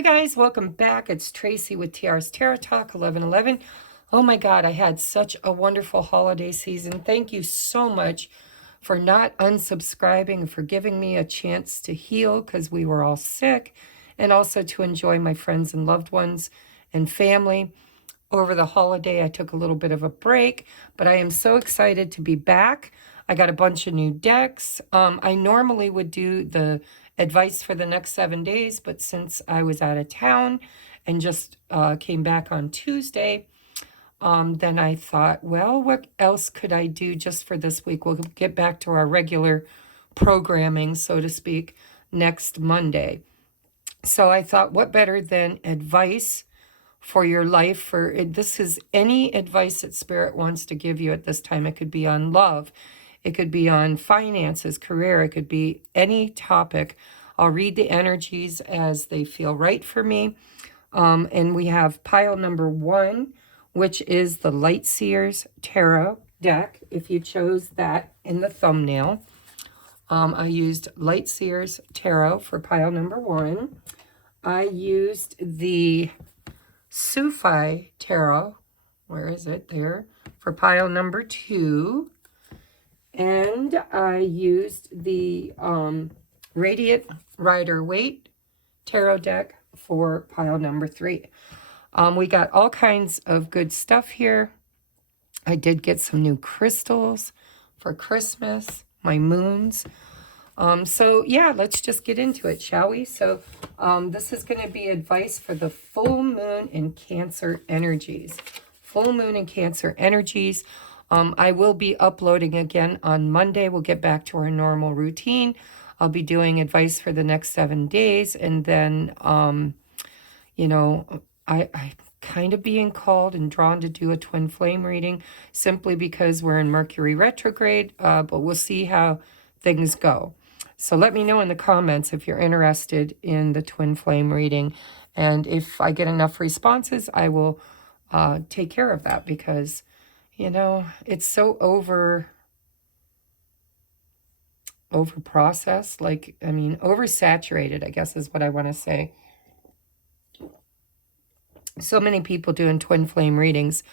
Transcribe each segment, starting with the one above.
Hi guys, welcome back. It's Tracy with TR's Tarot Talk 1111. Oh my God, I had such a wonderful holiday season. Thank you so much for not unsubscribing, for giving me a chance to heal because we were all sick, and also to enjoy my friends and loved ones and family. Over the holiday, I took a little bit of a break, but I am so excited to be back. I got a bunch of new decks. I normally would do the advice for the next 7 days, but since I was out of town and just came back on Tuesday, then I thought, well, what else could I do just for this week? We'll get back to our regular programming, so to speak, next Monday. So I thought, what better than advice for your life? For this is any advice that Spirit wants to give you at this time. It could be on love, it could be on finances, career, it could be any topic. I'll read the energies as they feel right for me. And we have pile number 1, which is the Lightseers Tarot deck, if you chose that in the thumbnail. I used Lightseers Tarot for pile number 1. I used the Sufi Tarot, where is it? There, for pile number 2. And I used the Radiant Rider-Waite Tarot deck for pile number 3. We got all kinds of good stuff here. I did get some new crystals for Christmas, my moons. So yeah, let's just get into it, shall we? So this is going to be advice for the full moon in Cancer energies. Full moon in Cancer energies. I will be uploading again on Monday. We'll get back to our normal routine. I'll be doing advice for the next 7 days. And then, you know, I kind of being called and drawn to do a twin flame reading simply because we're in Mercury retrograde. But we'll see how things go. So let me know in the comments if you're interested in the twin flame reading. And if I get enough responses, I will take care of that because, you know, it's so over processed. Like, I mean, oversaturated, I guess is what I want to say. So many people doing twin flame readings.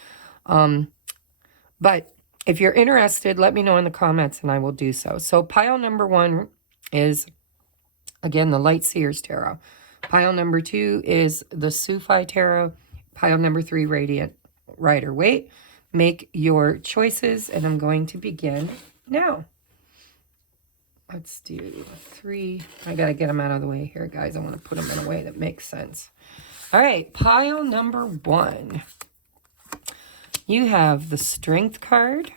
But if you're interested, let me know in the comments and I will do so. So pile number 1 is, again, the Lightseers Tarot. Pile number 2 is the Sufi Tarot. Pile number 3, Radiant Rider-Waite. Make your choices, and I'm going to begin now. Let's do 3. I got to get them out of the way here, guys. I want to put them in a way that makes sense. All right, pile number 1. You have the Strength card,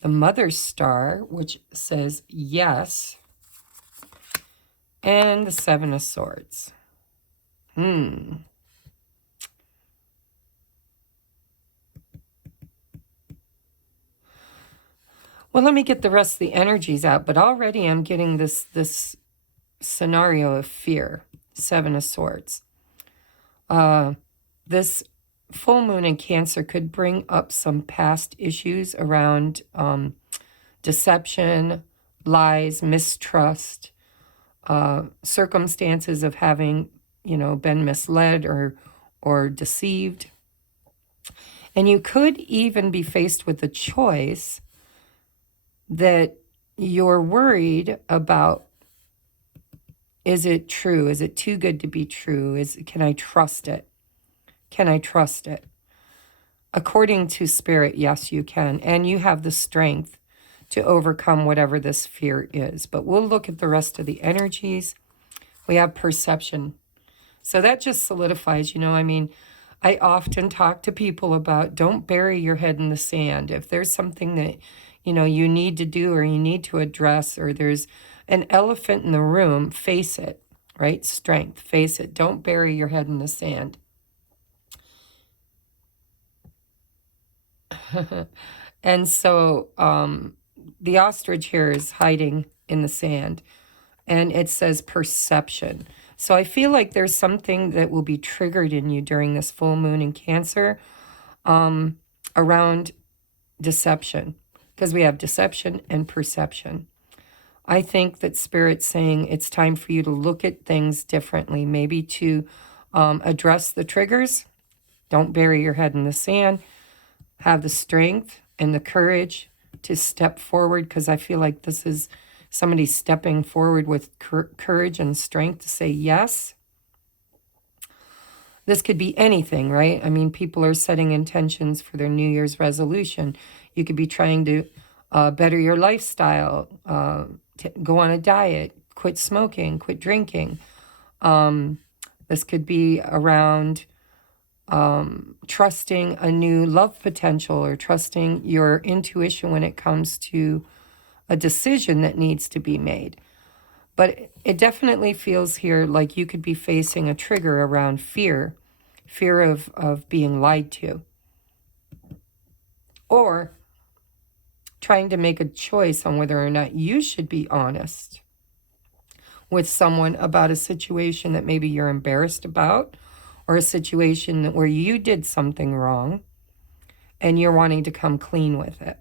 the Mother's Star, which says yes, and the 7 of Swords. Well, let me get the rest of the energies out, but already I'm getting this scenario of fear. 7 of Swords. This full moon in Cancer could bring up some past issues around deception, lies, mistrust, circumstances of having, you know, been misled or deceived. And you could even be faced with a choice that you're worried about. Is it true? Is it too good to be true? Can I trust it? Can I trust it? According to Spirit, yes, you can. And you have the strength to overcome whatever this fear is. But we'll look at the rest of the energies. We have perception. So that just solidifies, you know, I mean, I often talk to people about don't bury your head in the sand. If there's something that, you know, you need to do or you need to address, or there's an elephant in the room, face it, right? Strength, face it. Don't bury your head in the sand. And so the ostrich here is hiding in the sand, and it says perception. So I feel like there's something that will be triggered in you during this full moon in Cancer around deception, because we have deception and perception. I think that Spirit's saying it's time for you to look at things differently, maybe to address the triggers. Don't bury your head in the sand. Have the strength and the courage to step forward, because I feel like this is somebody stepping forward with courage and strength to say yes. This could be anything, right? I mean, people are setting intentions for their New Year's resolution. You could be trying to better your lifestyle, go on a diet, quit smoking, quit drinking. This could be around trusting a new love potential, or trusting your intuition when it comes to a decision that needs to be made. But it definitely feels here like you could be facing a trigger around fear of being lied to, or trying to make a choice on whether or not you should be honest with someone about a situation that maybe you're embarrassed about, or a situation where you did something wrong and you're wanting to come clean with it.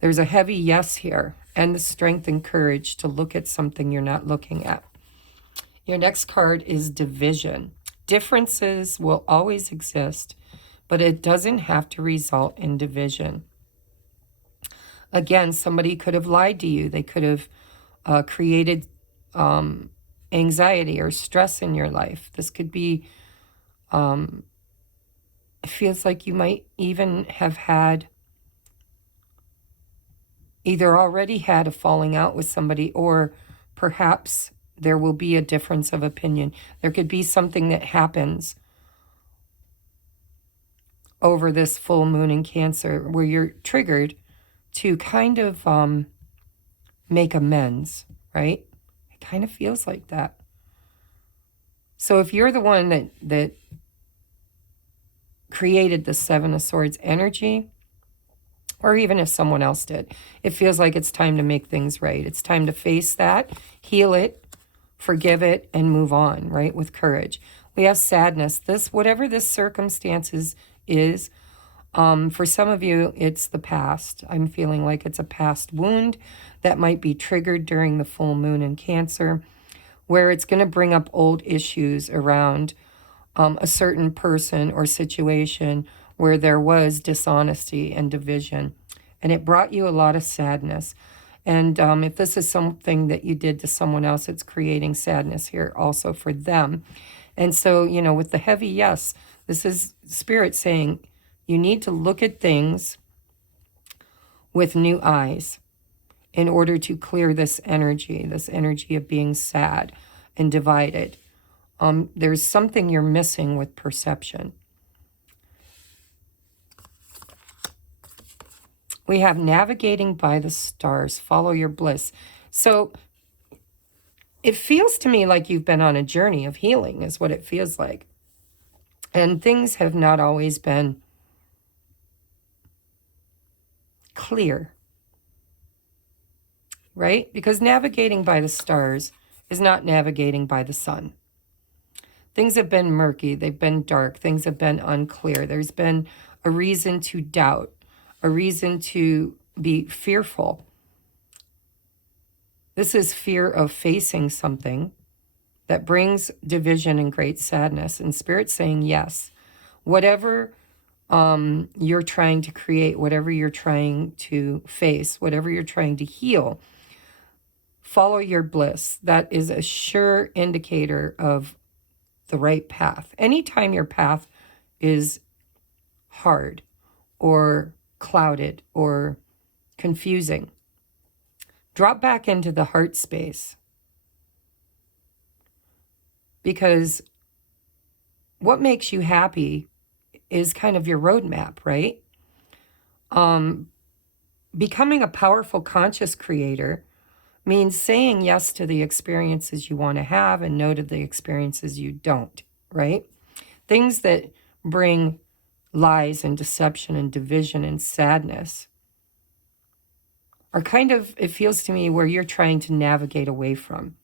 There's a heavy yes here, and the strength and courage to look at something you're not looking at. Your next card is division. Differences will always exist, but it doesn't have to result in division. Again, somebody could have lied to you. They could have created anxiety or stress in your life. This could be, it feels like you might even have had, either already had a falling out with somebody, or perhaps there will be a difference of opinion. There could be something that happens over this full moon in Cancer where you're triggered to kind of make amends, right? It kind of feels like that. So if you're the one that created the Seven of Swords energy, or even if someone else did, it feels like it's time to make things right. It's time to face that, heal it, forgive it, and move on, right, with courage. We have sadness. This, whatever this circumstances is, for some of you, it's the past. I'm feeling like it's a past wound that might be triggered during the full moon in Cancer, where it's going to bring up old issues around a certain person or situation where there was dishonesty and division. And it brought you a lot of sadness. And if this is something that you did to someone else, it's creating sadness here also for them. And so, you know, with the heavy yes, this is Spirit saying you need to look at things with new eyes in order to clear this energy of being sad and divided. There's something you're missing with perception. We have navigating by the stars, follow your bliss. So it feels to me like you've been on a journey of healing is what it feels like. And things have not always been clear, right? Because navigating by the stars is not navigating by the sun. Things have been murky, they've been dark, things have been unclear. There's been a reason to doubt, a reason to be fearful. This is fear of facing something that brings division and great sadness. And Spirit's saying, yes, whatever you're trying to create, whatever you're trying to face, whatever you're trying to heal, follow your bliss. That is a sure indicator of the right path. Anytime your path is hard or clouded or confusing, drop back into the heart space, because what makes you happy is kind of your roadmap, right? Becoming a powerful conscious creator means saying yes to the experiences you want to have and no to the experiences you don't, right? Things that bring lies and deception and division and sadness are kind of, it feels to me, where you're trying to navigate away from.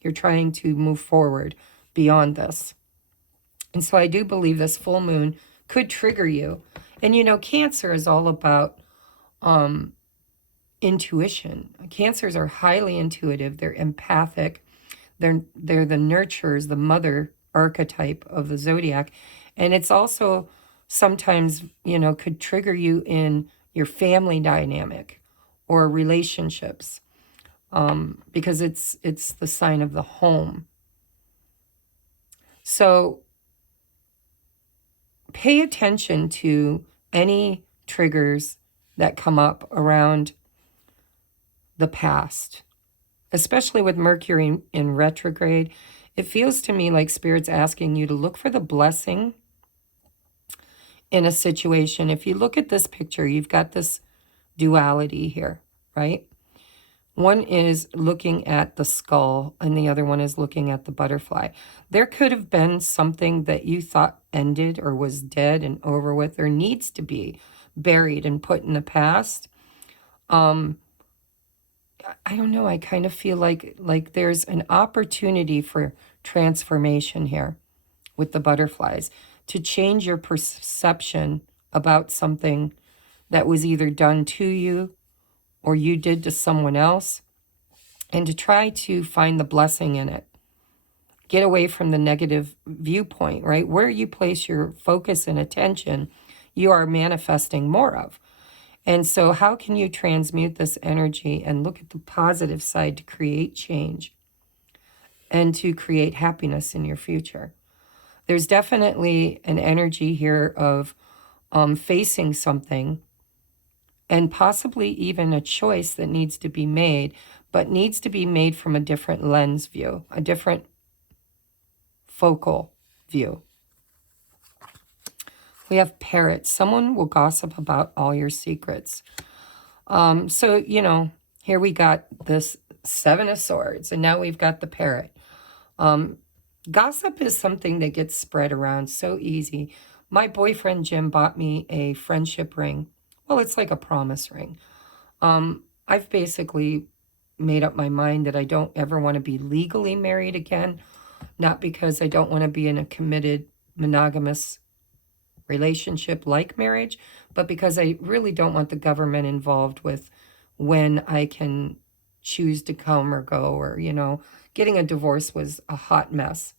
You're trying to move forward beyond this. And so I do believe this full moon could trigger you. And you know, Cancer is all about intuition. Cancers are highly intuitive. They're empathic. They're the nurturers, the mother archetype of the zodiac. And it's also sometimes, could trigger you in your family dynamic or relationships, because it's the sign of the home. So pay attention to any triggers that come up around the past, especially with Mercury in retrograde. It feels to me like Spirit's asking you to look for the blessing in a situation. If you look at this picture, you've got this duality here, right? One is looking at the skull and the other one is looking at the butterfly. There could have been something that you thought ended or was dead and over with, or needs to be buried and put in the past. I don't know. I kind of feel like there's an opportunity for transformation here with the butterflies, to change your perception about something that was either done to you or you did to someone else, and to try to find the blessing in it. Get away from the negative viewpoint, right? Where you place your focus and attention, you are manifesting more of. And so how can you transmute this energy and look at the positive side to create change and to create happiness in your future? There's definitely an energy here of facing something, and possibly even a choice that needs to be made, but needs to be made from a different lens view, a different focal view. We have parrots. Someone will gossip about all your secrets. So, here we got this Seven of Swords, and now we've got the parrot. Gossip is something that gets spread around so easy. My boyfriend Jim bought me a friendship ring. Well, it's like a promise ring. I've basically made up my mind that I don't ever want to be legally married again. Not because I don't want to be in a committed, monogamous relationship like marriage, but because I really don't want the government involved with when I can choose to come or go, or, getting a divorce was a hot mess.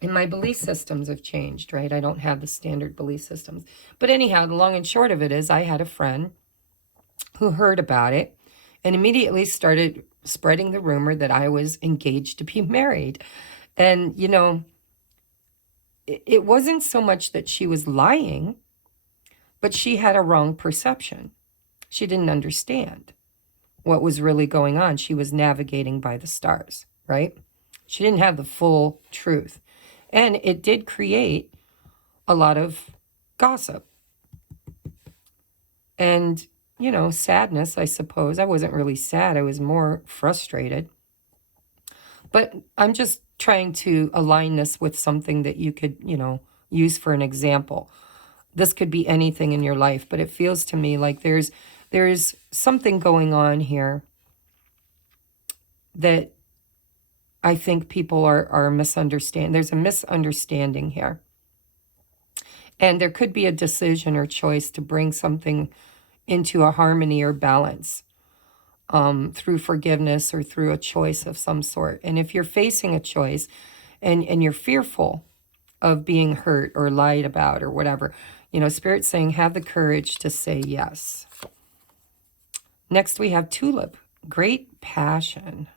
And my belief systems have changed, right? I don't have the standard belief systems. But anyhow, the long and short of it is I had a friend who heard about it and immediately started spreading the rumor that I was engaged to be married. And, it wasn't so much that she was lying, but she had a wrong perception. She didn't understand what was really going on. She was navigating by the stars, right? She didn't have the full truth. And it did create a lot of gossip and, sadness, I suppose. I wasn't really sad. I was more frustrated. But I'm just trying to align this with something that you could, use for an example. This could be anything in your life, but it feels to me like there's something going on here that I think people are misunderstanding. There's a misunderstanding here. And there could be a decision or choice to bring something into a harmony or balance through forgiveness or through a choice of some sort. And if you're facing a choice and you're fearful of being hurt or lied about or whatever, Spirit's saying have the courage to say yes. Next we have Tulip, great passion.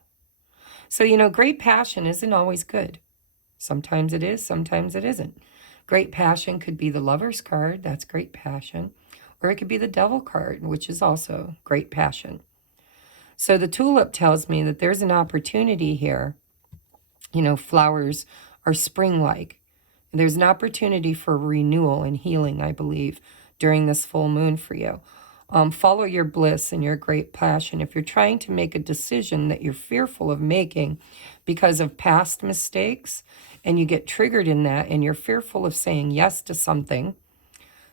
So, great passion isn't always good. Sometimes it is, sometimes it isn't. Great passion could be the Lover's card, that's great passion. Or it could be the Devil card, which is also great passion. So the Tulip tells me that there's an opportunity here. Flowers are spring-like. There's an opportunity for renewal and healing, I believe, during this full moon for you. Follow your bliss and your great passion. If you're trying to make a decision that you're fearful of making because of past mistakes, and you get triggered in that, and you're fearful of saying yes to something,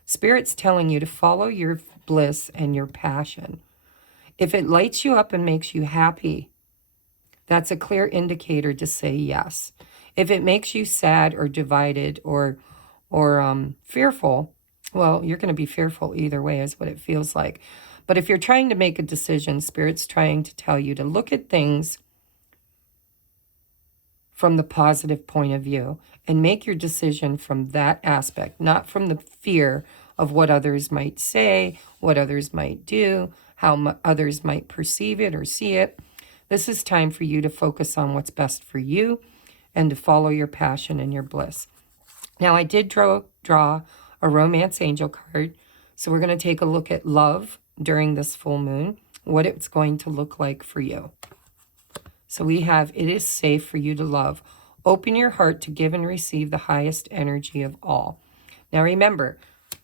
Spirit's telling you to follow your bliss and your passion. If it lights you up and makes you happy, that's a clear indicator to say yes. If it makes you sad or divided or fearful, well, you're going to be fearful either way is what it feels like. But if you're trying to make a decision, Spirit's trying to tell you to look at things from the positive point of view and make your decision from that aspect, not from the fear of what others might say, what others might do, how others might perceive it or see it. This is time for you to focus on what's best for you and to follow your passion and your bliss. Now, I did draw a romance angel card, so we're going to take a look at love during this full moon, what it's going to look like for you. So we have, it is safe for you to love. Open your heart to give and receive the highest energy of all. Now remember,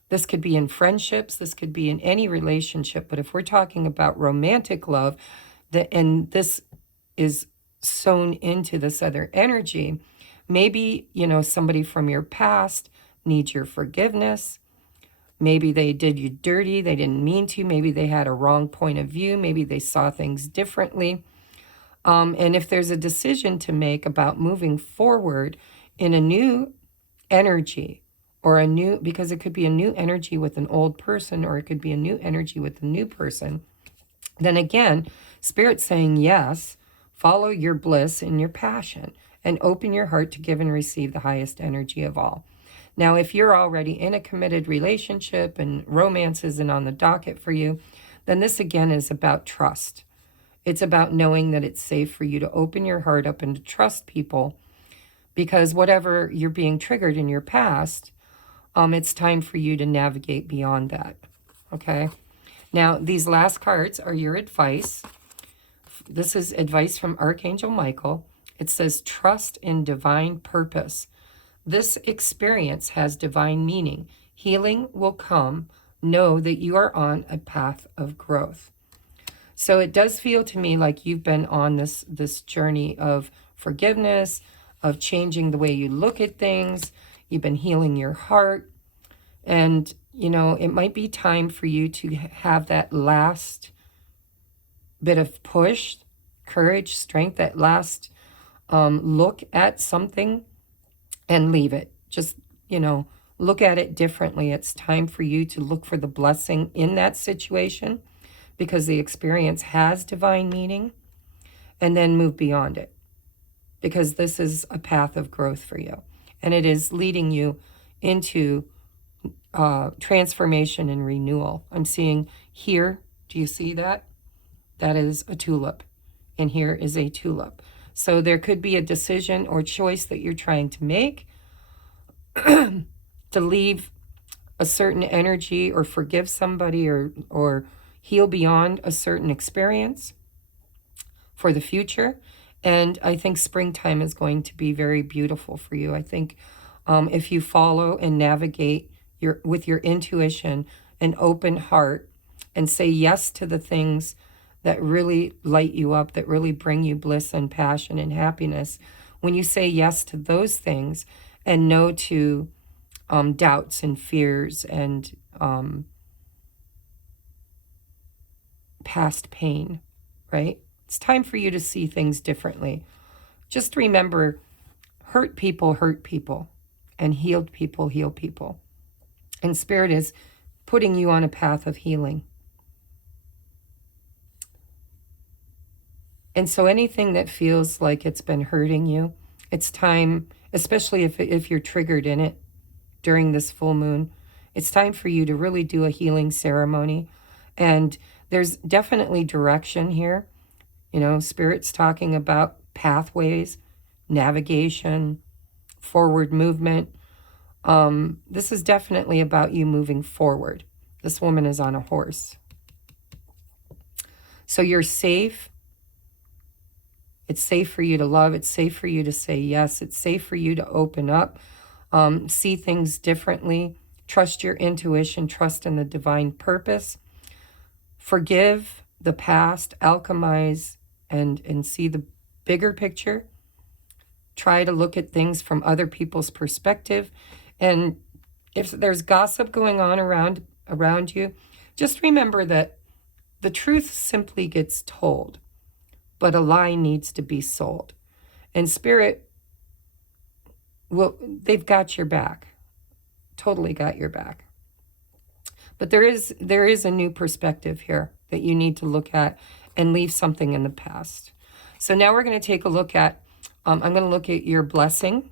this could be in friendships, this could be in any relationship, but if we're talking about romantic love, and this is sewn into this other energy, maybe, you know, somebody from your past needs your forgiveness. Maybe they did you dirty, they didn't mean to, maybe they had a wrong point of view, maybe they saw things differently. And if there's a decision to make about moving forward in a new energy, or a new, because it could be a new energy with an old person, or it could be a new energy with a new person, then again, Spirit's saying yes, follow your bliss and your passion, and open your heart to give and receive the highest energy of all. Now, if you're already in a committed relationship and romance isn't on the docket for you, then this again is about trust. It's about knowing that it's safe for you to open your heart up and to trust people, because whatever you're being triggered in your past, it's time for you to navigate beyond that, okay? Now, these last cards are your advice. This is advice from Archangel Michael. It says, trust in divine purpose. This experience has divine meaning. Healing will come. Know that you are on a path of growth. So it does feel to me like you've been on this journey of forgiveness, of changing the way you look at things. You've been healing your heart. And, you know, it might be time for you to have that last bit of push, courage, strength, that last look at something and leave it. Just, you know, look at it differently. It's time for you to look for the blessing in that situation, because the experience has divine meaning, and then move beyond it, because this is a path of growth for you, and it is leading you into transformation and renewal. I'm seeing here, do you see that? That is a tulip, and here is a tulip. So there could be a decision or choice that you're trying to make to leave a certain energy, or forgive somebody, or heal beyond a certain experience for the future. And I think springtime is going to be very beautiful for you. I think if you follow and navigate with your intuition and open heart, and say yes to the things that really light you up, that really bring you bliss and passion and happiness, when you say yes to those things and no to doubts and fears and past pain, right? It's time for you to see things differently. Just remember, hurt people, and healed people, heal people. And Spirit is putting you on a path of healing. And so anything that feels like it's been hurting you, it's time, especially if you're triggered in it during this full moon, it's time for you to really do a healing ceremony. And there's definitely direction here. You know, Spirit's talking about pathways, navigation, forward movement. This is definitely about you moving forward. This woman is on a horse. So you're safe. It's safe for you to love. It's safe for you to say yes. It's safe for you to open up, see things differently, trust your intuition, trust in the divine purpose. Forgive the past, alchemize, and see the bigger picture. Try to look at things from other people's perspective. And if there's gossip going on around you, just remember that the truth simply gets told, but a lie needs to be sold. And Spirit, they've got your back, totally got your back. But there is a new perspective here that you need to look at and leave something in the past. So now we're going to take a look at, I'm going to look at your blessing.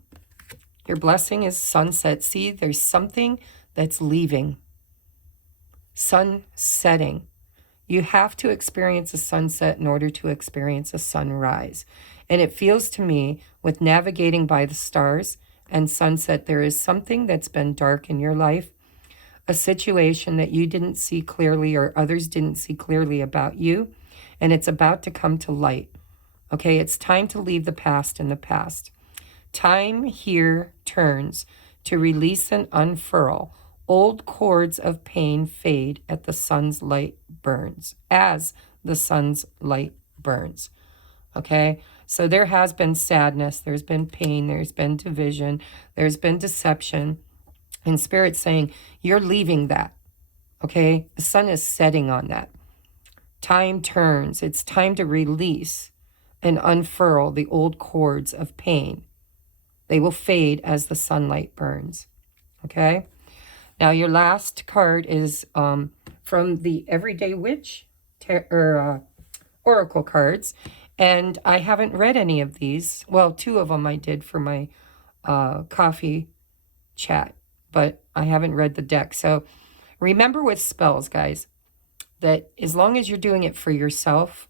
Your blessing is sunset. See, there's something that's leaving. Sun setting. You have to experience a sunset in order to experience a sunrise. And it feels to me, with navigating by the stars and sunset, there is something that's been dark in your life, a situation that you didn't see clearly or others didn't see clearly about you, and it's about to come to light. Okay, it's time to leave the past in the past. Time here turns to release and unfurl. Old cords of pain fade at the sun's light burns, as the sun's light burns. Okay, so there has been sadness, there's been pain, there's been division, there's been deception. And Spirit's saying, you're leaving that. Okay, the sun is setting on that. Time turns. It's time to release and unfurl the old cords of pain. They will fade as the sunlight burns. Okay? Now, your last card is from the Everyday Witch Oracle cards. And I haven't read any of these. Well, 2 of them I did for my coffee chat, but I haven't read the deck. So remember with spells, guys, that as long as you're doing it for yourself,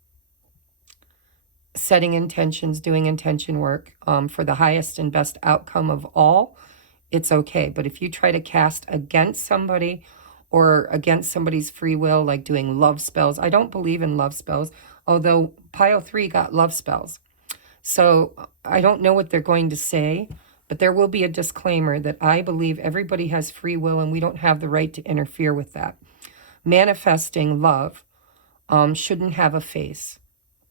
setting intentions, doing intention work for the highest and best outcome of all, it's okay. But if you try to cast against somebody or against somebody's free will, like doing love spells, I don't believe in love spells, although pile 3 got love spells. So I don't know what they're going to say, but there will be a disclaimer that I believe everybody has free will and we don't have the right to interfere with that. Manifesting love shouldn't have a face,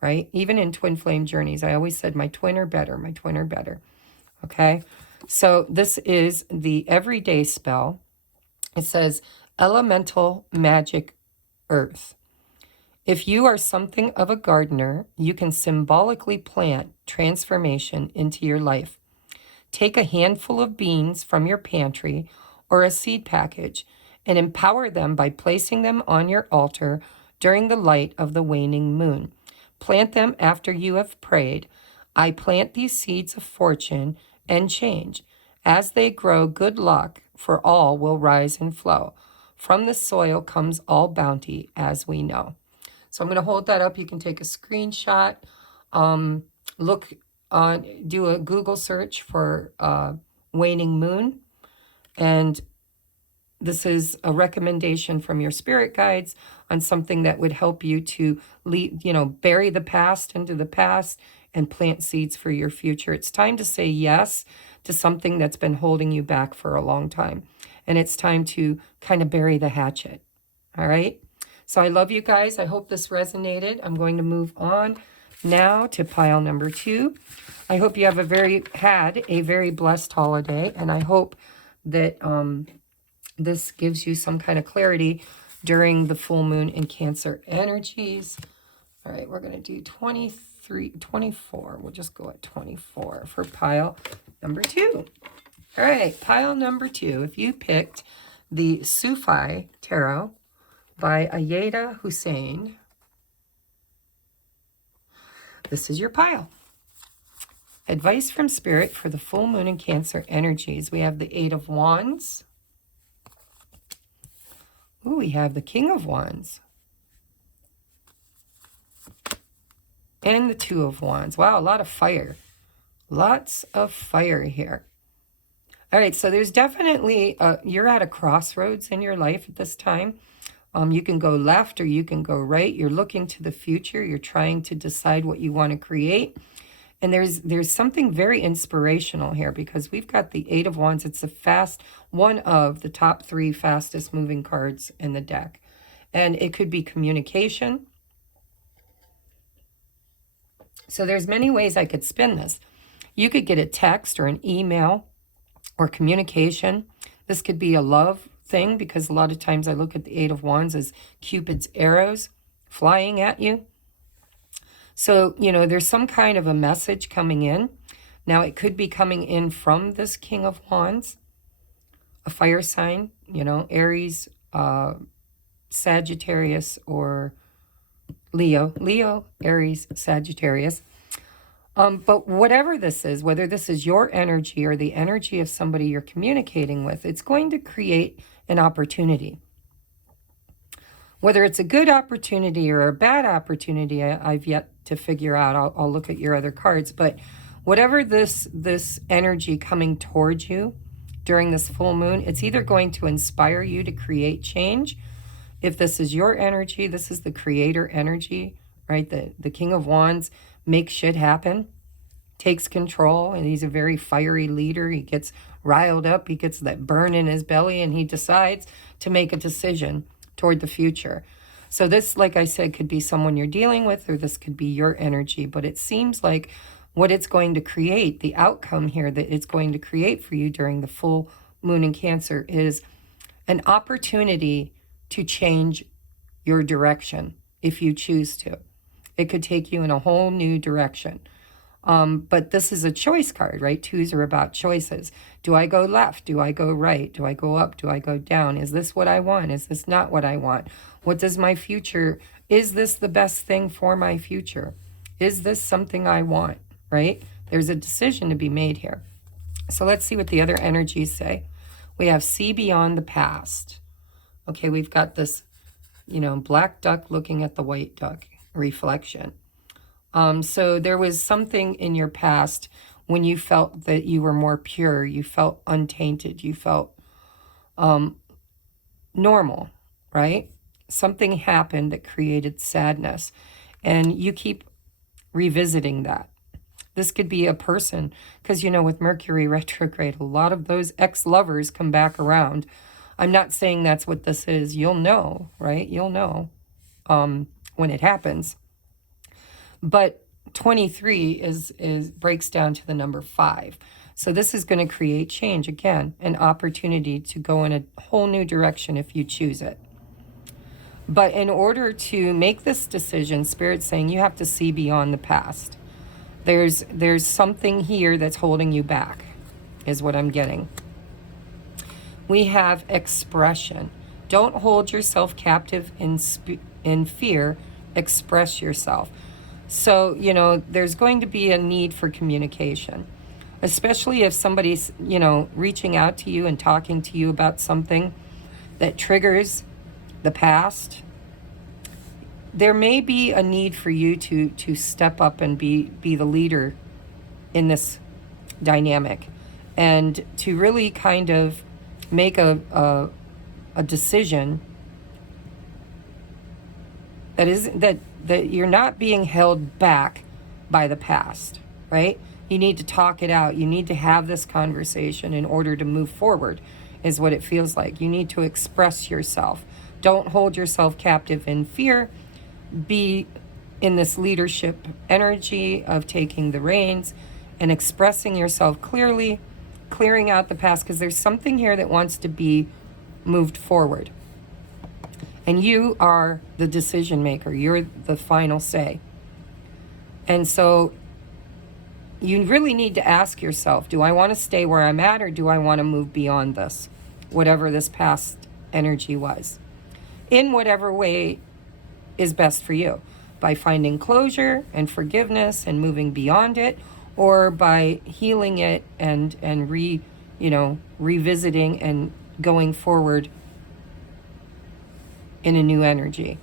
right? Even in twin flame journeys, I always said my twin are better, my twin are better. Okay, so this is the everyday spell. It says, Elemental Magic Earth. If you are something of a gardener, you can symbolically plant transformation into your life. Take a handful of beans from your pantry or a seed package and empower them by placing them on your altar during the light of the waning moon. Plant them after you have prayed. I plant these seeds of fortune and change. As they grow, good luck for all will rise and flow. From the soil comes all bounty, as we know. So I'm going to hold that up. You can take a screenshot. Look on, do a Google search for waning moon. And this is a recommendation from your spirit guides on something that would help you to bury the past into the past and plant seeds for your future. It's time to say yes to something that's been holding you back for a long time. And it's time to kind of bury the hatchet. All right? So I love you guys. I hope this resonated. I'm going to move on now to pile number 2. I hope you have had a very blessed holiday, and I hope that this gives you some kind of clarity during the full moon in Cancer energies. All right, we're going to do 24. We'll just go at 24 for pile number 2. All right, pile number 2. If you picked the Sufi Tarot by Ayeda Hussein, this is your pile. Advice from Spirit for the full moon in Cancer energies. We have the 8 of Wands. Ooh, we have the King of Wands. And the 2 of Wands. Wow, a lot of fire. Lots of fire here. All right, so there's definitely, you're at a crossroads in your life at this time. You can go left or you can go right. You're looking to the future. You're trying to decide what you want to create. And there's something very inspirational here because we've got the 8 of Wands. It's one of the top 3 fastest moving cards in the deck. And it could be communication. So there's many ways I could spin this. You could get a text or an email or communication. This could be a love thing because a lot of times I look at the 8 of Wands as Cupid's arrows flying at you. So, there's some kind of a message coming in. Now, it could be coming in from this King of Wands, a fire sign, Aries, Sagittarius or Leo, Aries, Sagittarius. But whatever this is, whether this is your energy or the energy of somebody you're communicating with, it's going to create an opportunity. Whether it's a good opportunity or a bad opportunity, I've yet to figure out. I'll look at your other cards. But whatever this energy coming towards you during this full moon, it's either going to inspire you to create change. If this is your energy, this is the creator energy, right? The King of Wands makes shit happen, takes control, and he's a very fiery leader. He gets riled up, he gets that burn in his belly, and he decides to make a decision toward the future. So this, like I said, could be someone you're dealing with, or this could be your energy, but it seems like what it's going to create, the outcome here that it's going to create for you during the full moon in Cancer, is an opportunity to change your direction if you choose to. It could take you in a whole new direction. But this is a choice card, right? Twos are about choices. Do I go left? Do I go right? Do I go up? Do I go down? Is this what I want? Is this not what I want? What does my future, is this the best thing for my future? Is this something I want, right? There's a decision to be made here. So let's see what the other energies say. We have see beyond the past. Okay, we've got this, black duck looking at the white duck reflection. So there was something in your past when you felt that you were more pure, you felt untainted, you felt normal, right? Something happened that created sadness, and you keep revisiting that. This could be a person, because, with Mercury retrograde, a lot of those ex-lovers come back around. I'm not saying that's what this is. You'll know, right? You'll know when it happens. But 23 is breaks down to the number 5. So this is going to create change. Again, an opportunity to go in a whole new direction if you choose it. But in order to make this decision, Spirit's saying you have to see beyond the past. There's something here that's holding you back, is what I'm getting. We have expression. Don't hold yourself captive in fear. Express yourself. So, there's going to be a need for communication, especially if somebody's, reaching out to you and talking to you about something that triggers the past. There may be a need for you to step up and be the leader in this dynamic, and to really kind of make a decision that you're not being held back by the past, right? You need to talk it out. You need to have this conversation in order to move forward, is what it feels like. You need to express yourself. Don't hold yourself captive in fear. Be in this leadership energy of taking the reins and expressing yourself clearly, clearing out the past, because there's something here that wants to be moved forward. And you are the decision maker. You're the final say. And so you really need to ask yourself, do I want to stay where I'm at, or do I want to move beyond this, whatever this past energy was, in whatever way is best for you, by finding closure and forgiveness and moving beyond it, or by healing it and revisiting and going forward in a new energy.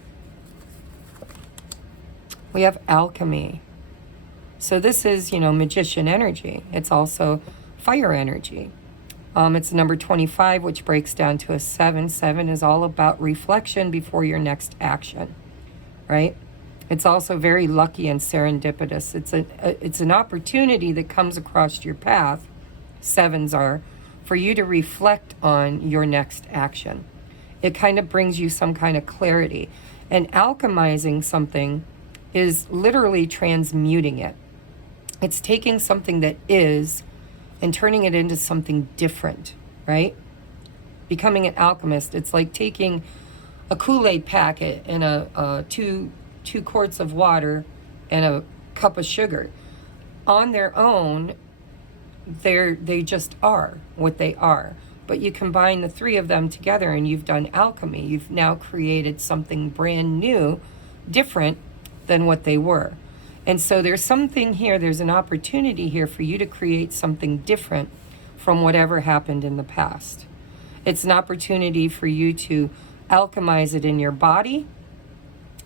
We have alchemy. So this is, magician energy. It's also fire energy. It's number 25, which breaks down to a 7. 7 is all about reflection before your next action, right? It's also very lucky and serendipitous. It's an opportunity that comes across your path, 7s are, for you to reflect on your next action. It kind of brings you some kind of clarity. And alchemizing something is literally transmuting it. It's taking something that is and turning it into something different, right? Becoming an alchemist, it's like taking a Kool-Aid packet and a two quarts of water and a cup of sugar. On their own, they just are what they are. But you combine the three of them together and you've done alchemy. You've now created something brand new, different than what they were. And so there's something here, there's an opportunity here for you to create something different from whatever happened in the past. It's an opportunity for you to alchemize it in your body,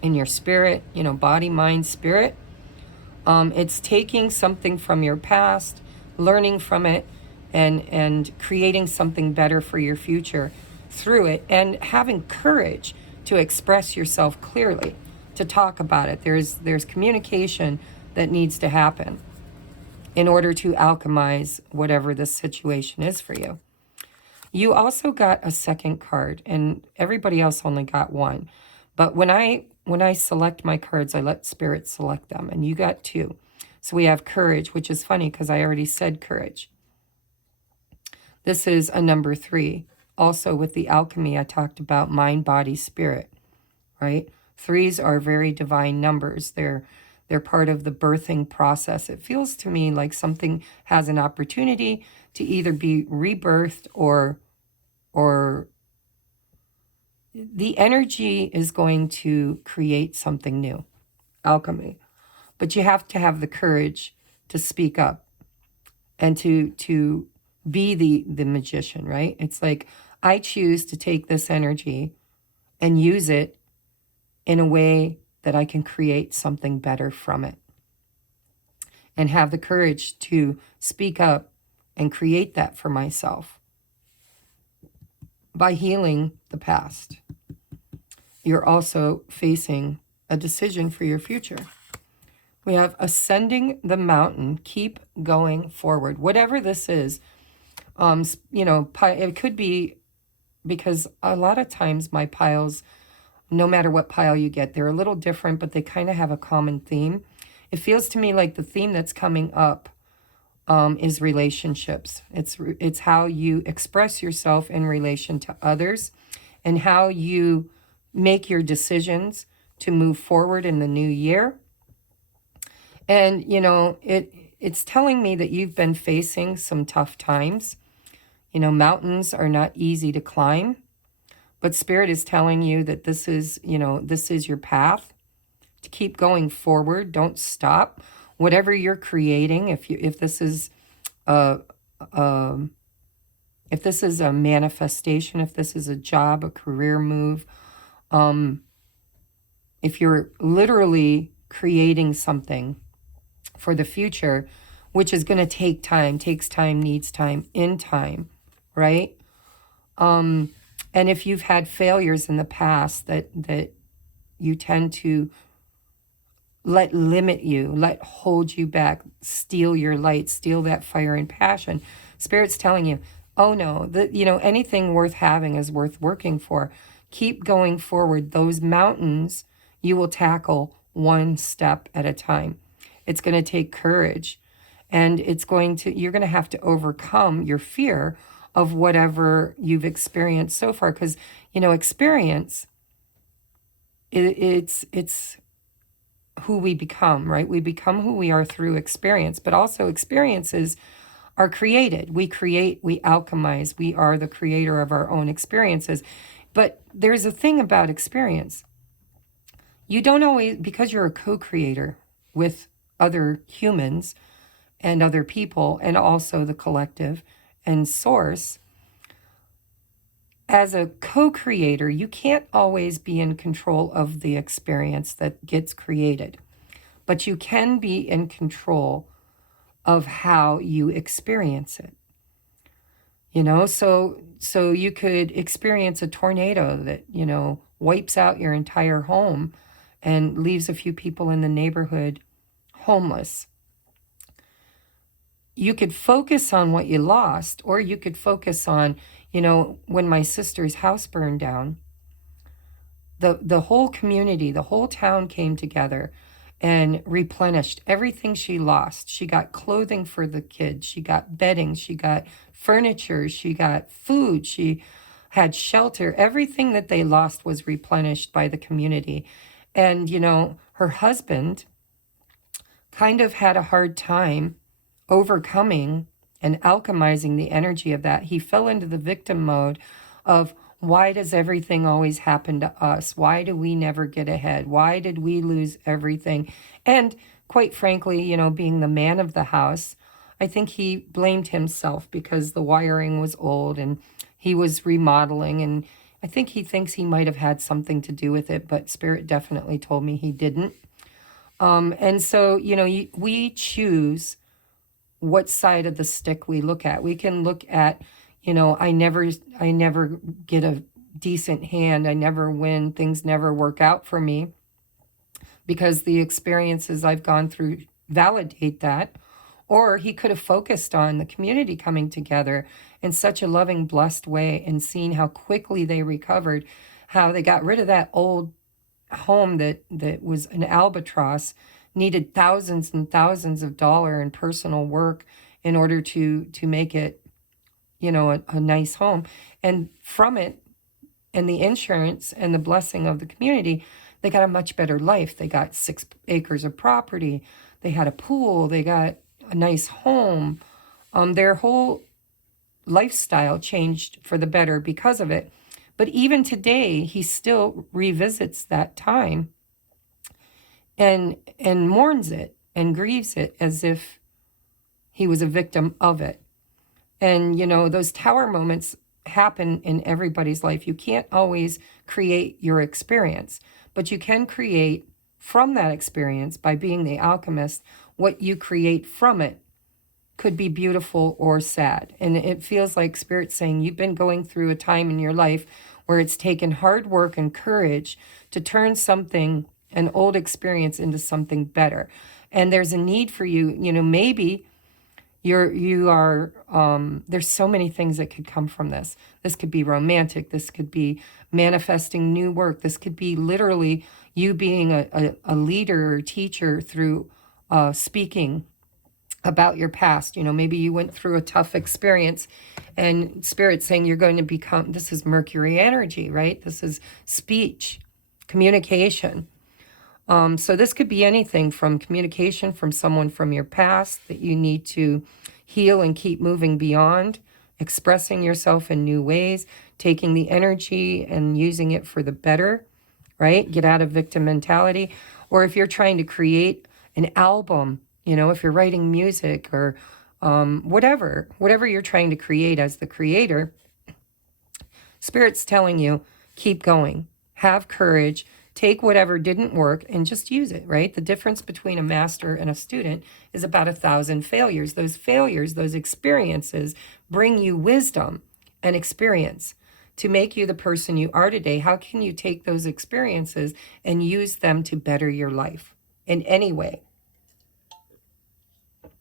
in your spirit, body, mind, spirit. It's taking something from your past, learning from it, and creating something better for your future through it, and having courage to express yourself clearly, to talk about it. There's communication that needs to happen in order to alchemize whatever this situation is for you. You also got a second card, and everybody else only got one. But when I select my cards, I let Spirit select them, and you got two. So we have courage, which is funny because I already said courage. This is a number 3. Also with the alchemy, I talked about mind, body, spirit, right? 3s are very divine numbers. They're part of the birthing process. It feels to me like something has an opportunity to either be rebirthed or the energy is going to create something new. Alchemy. But you have to have the courage to speak up and to be the magician, right? It's like, I choose to take this energy and use it in a way that I can create something better from it. And have the courage to speak up and create that for myself by healing the past. You're also facing a decision for your future. We have ascending the mountain, keep going forward. Whatever this is, it could be, because a lot of times my piles, no matter what pile you get, they're a little different, but they kind of have a common theme. It feels to me like the theme that's coming up is relationships. It's how you express yourself in relation to others and how you make your decisions to move forward in the new year. And, it's telling me that you've been facing some tough times. Mountains are not easy to climb, but Spirit is telling you that this is your path to keep going forward. Don't stop. Whatever you're creating, if this is a manifestation, if this is a job, a career move, if you're literally creating something for the future, which is going to take time, takes time, needs time, in time, right? And if you've had failures in the past that you tend to let limit you, let hold you back, steal your light, steal that fire and passion, Spirit's telling you, oh no, anything worth having is worth working for. Keep going forward. Those mountains you will tackle one step at a time. It's going to take courage, and you're going to have to overcome your fear of whatever you've experienced so far. Because, experience, it's who we become, right? We become who we are through experience, but also experiences are created. We create, we alchemize. We are the creator of our own experiences. But there's a thing about experience. You don't always, because you're a co-creator with other humans and other people, and also the collective and source, as a co-creator, you can't always be in control of the experience that gets created, but you can be in control of how you experience it. So you could experience a tornado that, wipes out your entire home and leaves a few people in the neighborhood homeless. You could focus on what you lost, or you could focus on, when my sister's house burned down, the whole community, the whole town came together and replenished everything she lost. She got clothing for the kids. She got bedding. She got furniture. She got food. She had shelter. Everything that they lost was replenished by the community. And, her husband kind of had a hard time overcoming and alchemizing the energy of that. He fell into the victim mode of, why does everything always happen to us? Why do we never get ahead? Why did we lose everything? And quite frankly, you know, being the man of the house, I think he blamed himself because the wiring was old and he was remodeling. And I think he thinks he might have had something to do with it, but Spirit definitely told me he didn't. And so, you know, we choose what side of the stick we look at. We can look at, you know, I never get a decent hand. I never win. Things never work out for me because the experiences I've gone through validate that. Or he could have focused on the community coming together in such a loving, blessed way and seeing how quickly they recovered, how they got rid of that old home that was an albatross, needed thousands and thousands of dollars in personal work in order to make it, you know, a nice home. And from it, and the insurance and the blessing of the community, they got a much better life. They got 6 acres of property. They had a pool. They got a nice home. Their whole lifestyle changed for the better because of it. But even today, he still revisits that time and mourns it and grieves it as if he was a victim of it. And, you know, those tower moments happen in everybody's life. You can't always create your experience, but you can create from that experience by being the alchemist. What you create from it could be beautiful or sad. And it feels like Spirit's saying you've been going through a time in your life where it's taken hard work and courage to turn something, an old experience, into something better. And there's a need for you, you know, maybe you are, there's so many things that could come from this. This could be romantic. This could be manifesting new work. This could be literally you being a leader or teacher through speaking about your past. You know, maybe you went through a tough experience and Spirit's saying you're going to become, this is Mercury energy, right? This is speech, communication. So this could be anything from communication from someone from your past that you need to heal and keep moving beyond, expressing yourself in new ways, taking the energy and using it for the better, right? Get out of victim mentality. Or if you're trying to create an album, you know, if you're writing music or whatever you're trying to create as the creator, Spirit's telling you, keep going, have courage, take whatever didn't work and just use it, right? The difference between a master and a student is about 1,000 failures. Those failures, those experiences bring you wisdom and experience to make you the person you are today. How can you take those experiences and use them to better your life in any way?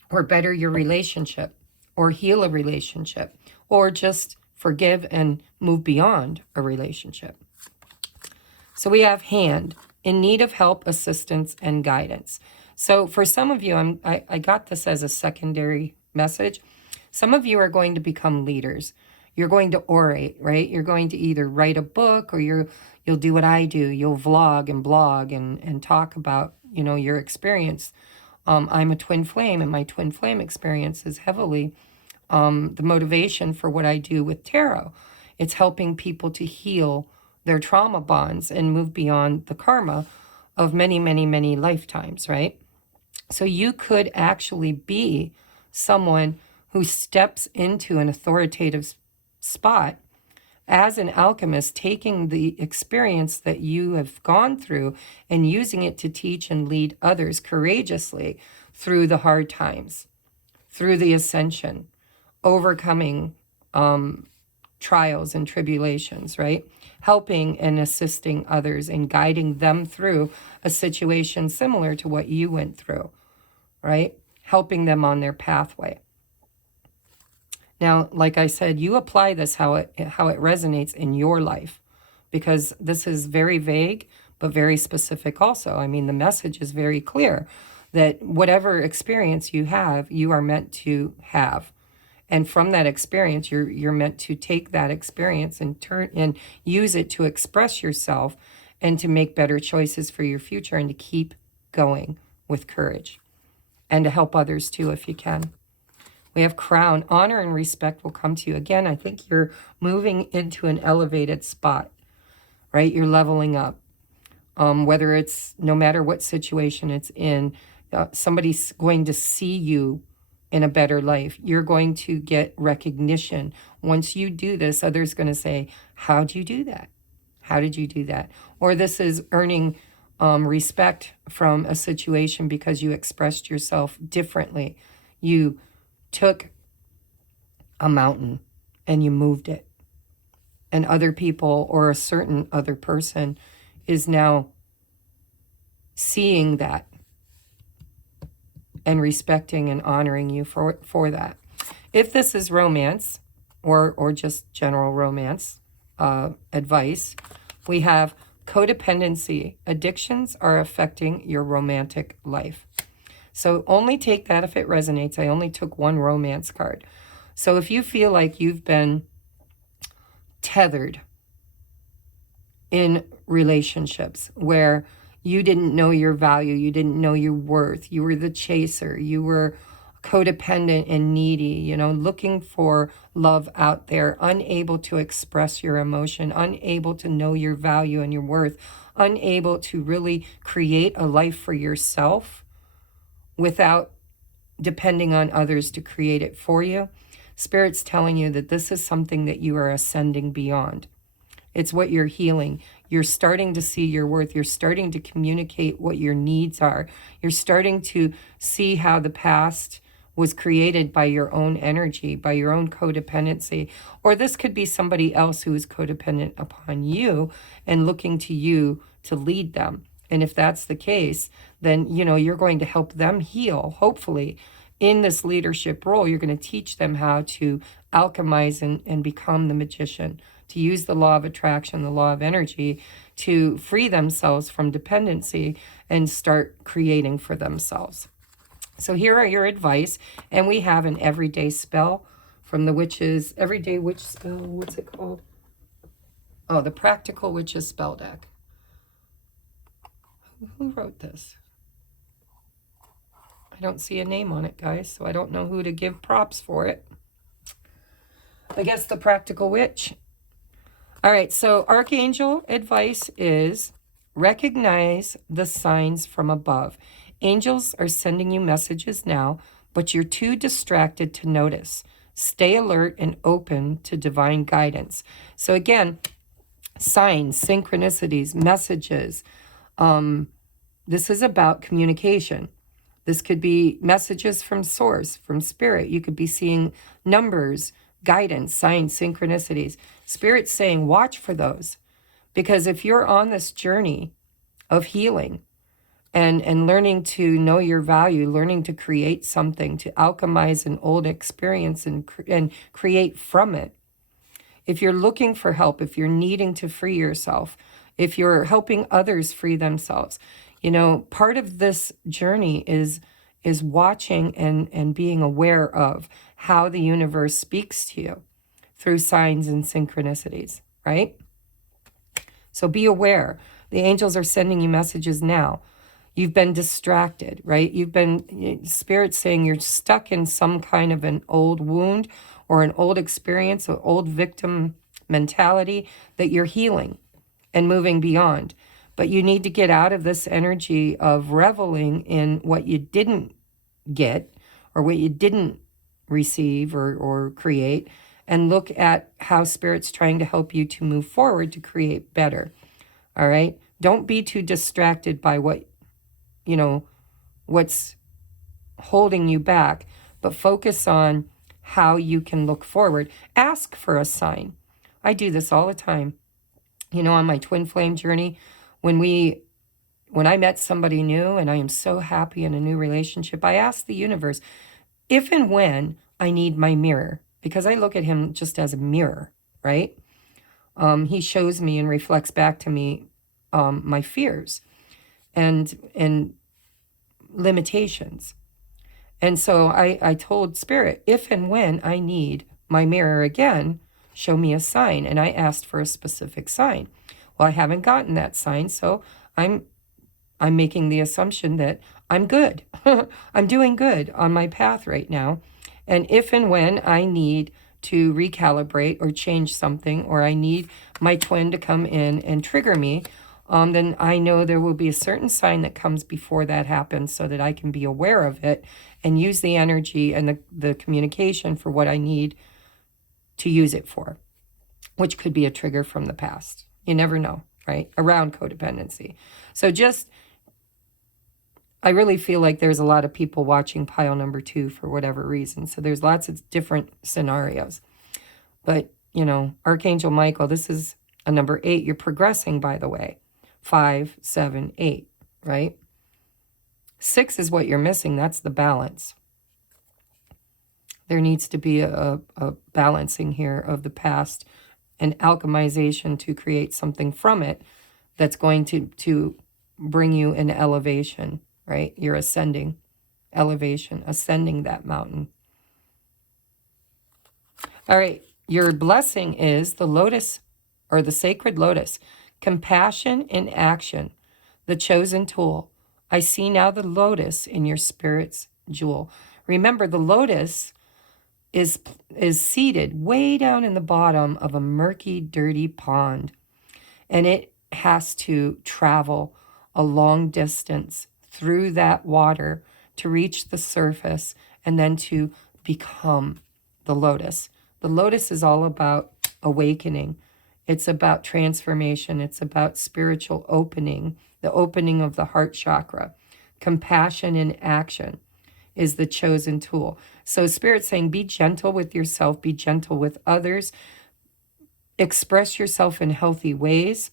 Or better your relationship, or heal a relationship, or just forgive and move beyond a relationship. So we have hand, in need of help, assistance, and guidance. So for some of you, I got this as a secondary message. Some of you are going to become leaders. You're going to orate, right? You're going to either write a book or you'll do what I do. You'll vlog and blog and talk about, you know, your experience. I'm a twin flame, and my twin flame experience is heavily the motivation for what I do with tarot. It's helping people to heal their trauma bonds and move beyond the karma of many, many, many lifetimes, right? So you could actually be someone who steps into an authoritative spot as an alchemist, taking the experience that you have gone through and using it to teach and lead others courageously through the hard times, through the ascension, overcoming trials and tribulations, right? Helping and assisting others and guiding them through a situation similar to what you went through, right? Helping them on their pathway. Now, like I said, you apply this how it resonates in your life, because this is very vague, but very specific also. I mean, the message is very clear that whatever experience you have, you are meant to have. And from that experience, you're meant to take that experience and turn and use it to express yourself and to make better choices for your future and to keep going with courage and to help others too if you can. We have crown. Honor and respect will come to you. Again, I think you're moving into an elevated spot, right? You're leveling up. Whether it's, no matter what situation it's in, somebody's going to see you in a better life. You're going to get recognition. Once you do this, others are going to say, how'd you do that? How did you do that? Or this is earning respect from a situation because you expressed yourself differently. You took a mountain and you moved it. And other people, or a certain other person, is now seeing that and respecting and honoring you for that. If this is romance or just general romance advice, we have codependency. Addictions are affecting your romantic life. So only take that if it resonates. I only took one romance card. So if you feel like you've been tethered in relationships where you didn't know your value, you didn't know your worth, you were the chaser, you were codependent and needy, you know, looking for love out there, unable to express your emotion, unable to know your value and your worth, unable to really create a life for yourself without depending on others to create it for you. Spirit's telling you that this is something that you are ascending beyond. It's what you're healing. You're starting to see your worth. You're starting to communicate what your needs are. You're starting to see how the past was created by your own energy, by your own codependency. Or this could be somebody else who is codependent upon you and looking to you to lead them. And if that's the case, then, you know, you're going to help them heal, hopefully. In this leadership role, you're going to teach them how to alchemize and become the magician, to use the law of attraction, the law of energy, to free themselves from dependency and start creating for themselves. So here are your advice. And we have an everyday spell from the Witches, everyday witch spell, what's it called? Oh, the Practical Witches spell deck. Who wrote this? I don't see a name on it, guys, so I don't know who to give props for it. I guess the Practical Witch. All right, so Archangel advice is recognize the signs from above. Angels are sending you messages now, but you're too distracted to notice. Stay alert and open to divine guidance. So again, signs, synchronicities, messages. This is about communication. This could be messages from source, from spirit. You could be seeing numbers, guidance, signs, synchronicities. Spirit's saying, watch for those. Because if you're on this journey of healing and learning to know your value, learning to create something, to alchemize an old experience and create from it, if you're looking for help, if you're needing to free yourself, if you're helping others free themselves, you know, part of this journey is watching and being aware of how the universe speaks to you through signs and synchronicities, right? So be aware. The angels are sending you messages now. You've been distracted, right? Spirit's saying you're stuck in some kind of an old wound or an old experience, an old victim mentality that you're healing and moving beyond. But you need to get out of this energy of reveling in what you didn't get or what you didn't receive or create, and look at how Spirit's trying to help you to move forward to create better. All right? Don't be too distracted by what's holding you back, but focus on how you can look forward. Ask for a sign. I do this all the time. You know, on my twin flame journey, when I met somebody new and I am so happy in a new relationship, I ask the universe if and when I need my mirror, because I look at him just as a mirror, right? He shows me and reflects back to me my fears and limitations. And so I told Spirit, if and when I need my mirror again, show me a sign. And I asked for a specific sign. Well, I haven't gotten that sign, so I'm making the assumption that I'm good. I'm doing good on my path right now. And if and when I need to recalibrate or change something, or I need my twin to come in and trigger me, then I know there will be a certain sign that comes before that happens so that I can be aware of it and use the energy and the communication for what I need to use it for, which could be a trigger from the past. You never know, right? Around codependency. So I really feel like there's a lot of people watching pile number 2 for whatever reason. So there's lots of different scenarios. But, you know, Archangel Michael, this is a number 8. You're progressing, by the way. 5, 7, 8, right? 6 is what you're missing. That's the balance. There needs to be a balancing here of the past and alchemization to create something from it that's going to bring you an elevation, right? You're ascending, elevation, ascending that mountain. All right, your blessing is the lotus, or the sacred lotus. Compassion in action, the chosen tool. I see now the lotus in your spirit's jewel. Remember, the lotus is seated way down in the bottom of a murky, dirty pond. And it has to travel a long distance through that water to reach the surface and then to become the lotus. The lotus is all about awakening. It's about transformation. It's about spiritual opening, the opening of the heart chakra. Compassion in action is the chosen tool. So Spirit's saying, be gentle with yourself, be gentle with others, express yourself in healthy ways,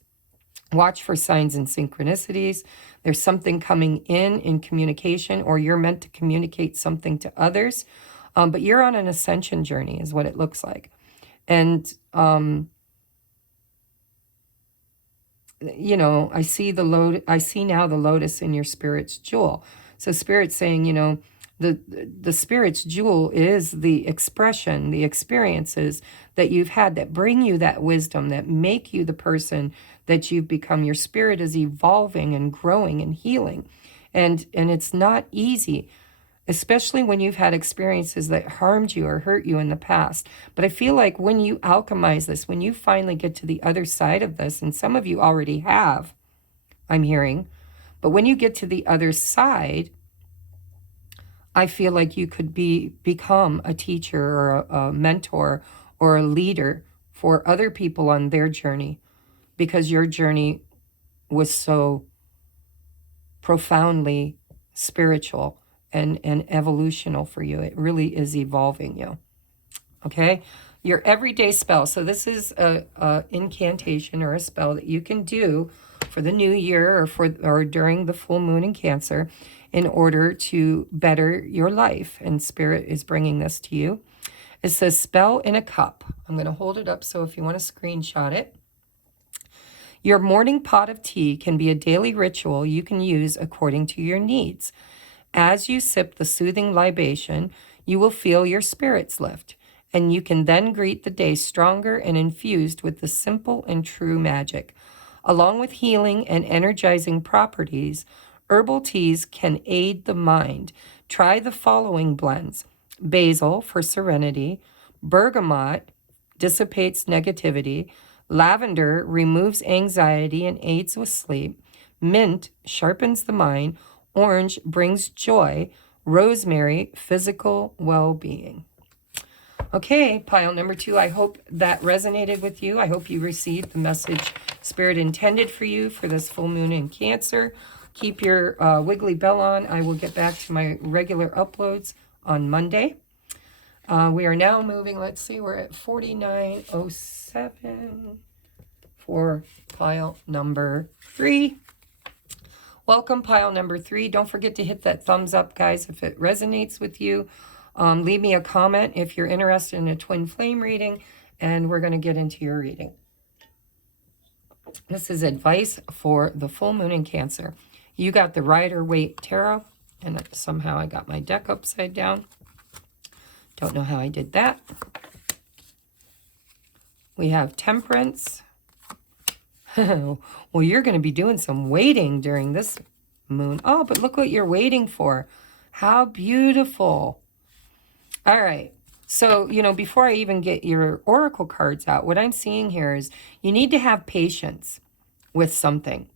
watch for signs and synchronicities. There's something coming in communication, or you're meant to communicate something to others, but you're on an ascension journey is what it looks like. And, you know, I see now the lotus in your spirit's jewel. So Spirit's saying, you know, the spirit's jewel is the expression, the experiences that you've had that bring you that wisdom, that make you the person that you've become. Your spirit is evolving and growing and healing. And it's not easy, especially when you've had experiences that harmed you or hurt you in the past. But I feel like when you alchemize this, when you finally get to the other side of this, and some of you already have, I'm hearing, but when you get to the other side, I feel like you could become a teacher or a mentor or a leader for other people on their journey, because your journey was so profoundly spiritual and evolutional for you. It really is evolving you. Okay? Your everyday spell. So this is a incantation or a spell that you can do for the new year or during the full moon in Cancer, in order to better your life. And Spirit is bringing this to you. It says, spell in a cup. I'm going to hold it up so if you want to screenshot it. Your morning pot of tea can be a daily ritual you can use according to your needs. As you sip the soothing libation, you will feel your spirits lift, and you can then greet the day stronger and infused with the simple and true magic. Along with healing and energizing properties, herbal teas can aid the mind. Try the following blends. Basil for serenity, bergamot dissipates negativity, lavender removes anxiety and aids with sleep, mint sharpens the mind, orange brings joy, rosemary, physical well-being. Okay, pile number 2, I hope that resonated with you. I hope you received the message Spirit intended for you for this full moon in Cancer. Keep your wiggly bell on. I will get back to my regular uploads on Monday. We are now moving, let's see, we're at 4907 for pile number 3. Welcome, pile number 3. Don't forget to hit that thumbs up, guys, if it resonates with you. Leave me a comment if you're interested in a twin flame reading, and we're going to get into your reading. This is advice for the full moon in Cancer. You got the Rider-Waite Tarot, and somehow I got my deck upside down. Don't know how I did that. We have Temperance. Well, you're going to be doing some waiting during this moon. Oh, but look what you're waiting for. How beautiful. All right. So, before I even get your oracle cards out, what I'm seeing here is you need to have patience with something.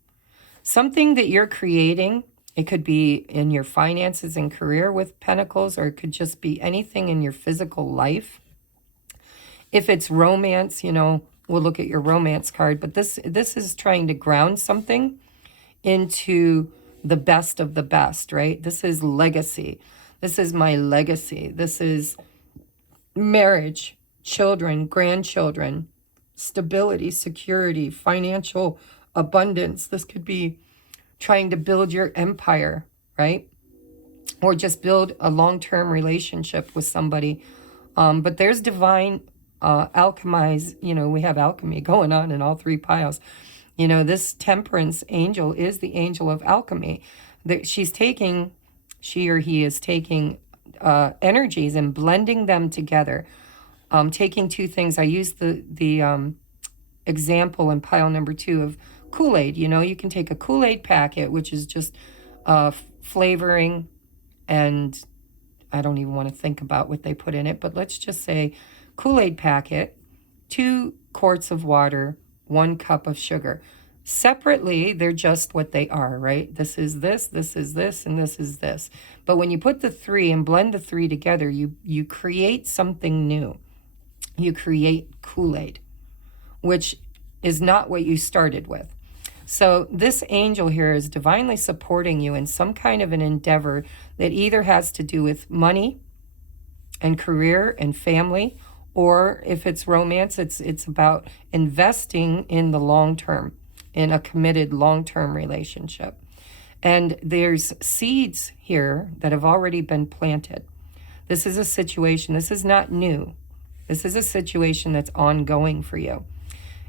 Something that you're creating. It could be in your finances and career with pentacles, or it could just be anything in your physical life. If it's romance, we'll look at your romance card, but this is trying to ground something into the best of the best, right? This is legacy. This is my legacy. This is marriage, children, grandchildren, stability, security, financial abundance. This could be trying to build your empire, right? Or just build a long-term relationship with somebody. But there's divine alchemize, we have alchemy going on in all three piles. This temperance angel is the angel of alchemy. She or he is taking energies and blending them together. Taking two things. I use the example in pile number 2 of Kool-Aid. You can take a Kool-Aid packet, which is just flavoring, and I don't even want to think about what they put in it, but let's just say Kool-Aid packet, 2 quarts of water, 1 cup of sugar. Separately, they're just what they are, right? This is this is this, and this is this. But when you put the 3 and blend the 3 together, you create something new. You create Kool-Aid, which is not what you started with. So this angel here is divinely supporting you in some kind of an endeavor that either has to do with money and career and family, or if it's romance, it's about investing in the long term, in a committed long-term relationship. And there's seeds here that have already been planted. This is a situation, this is not new. This is a situation that's ongoing for you.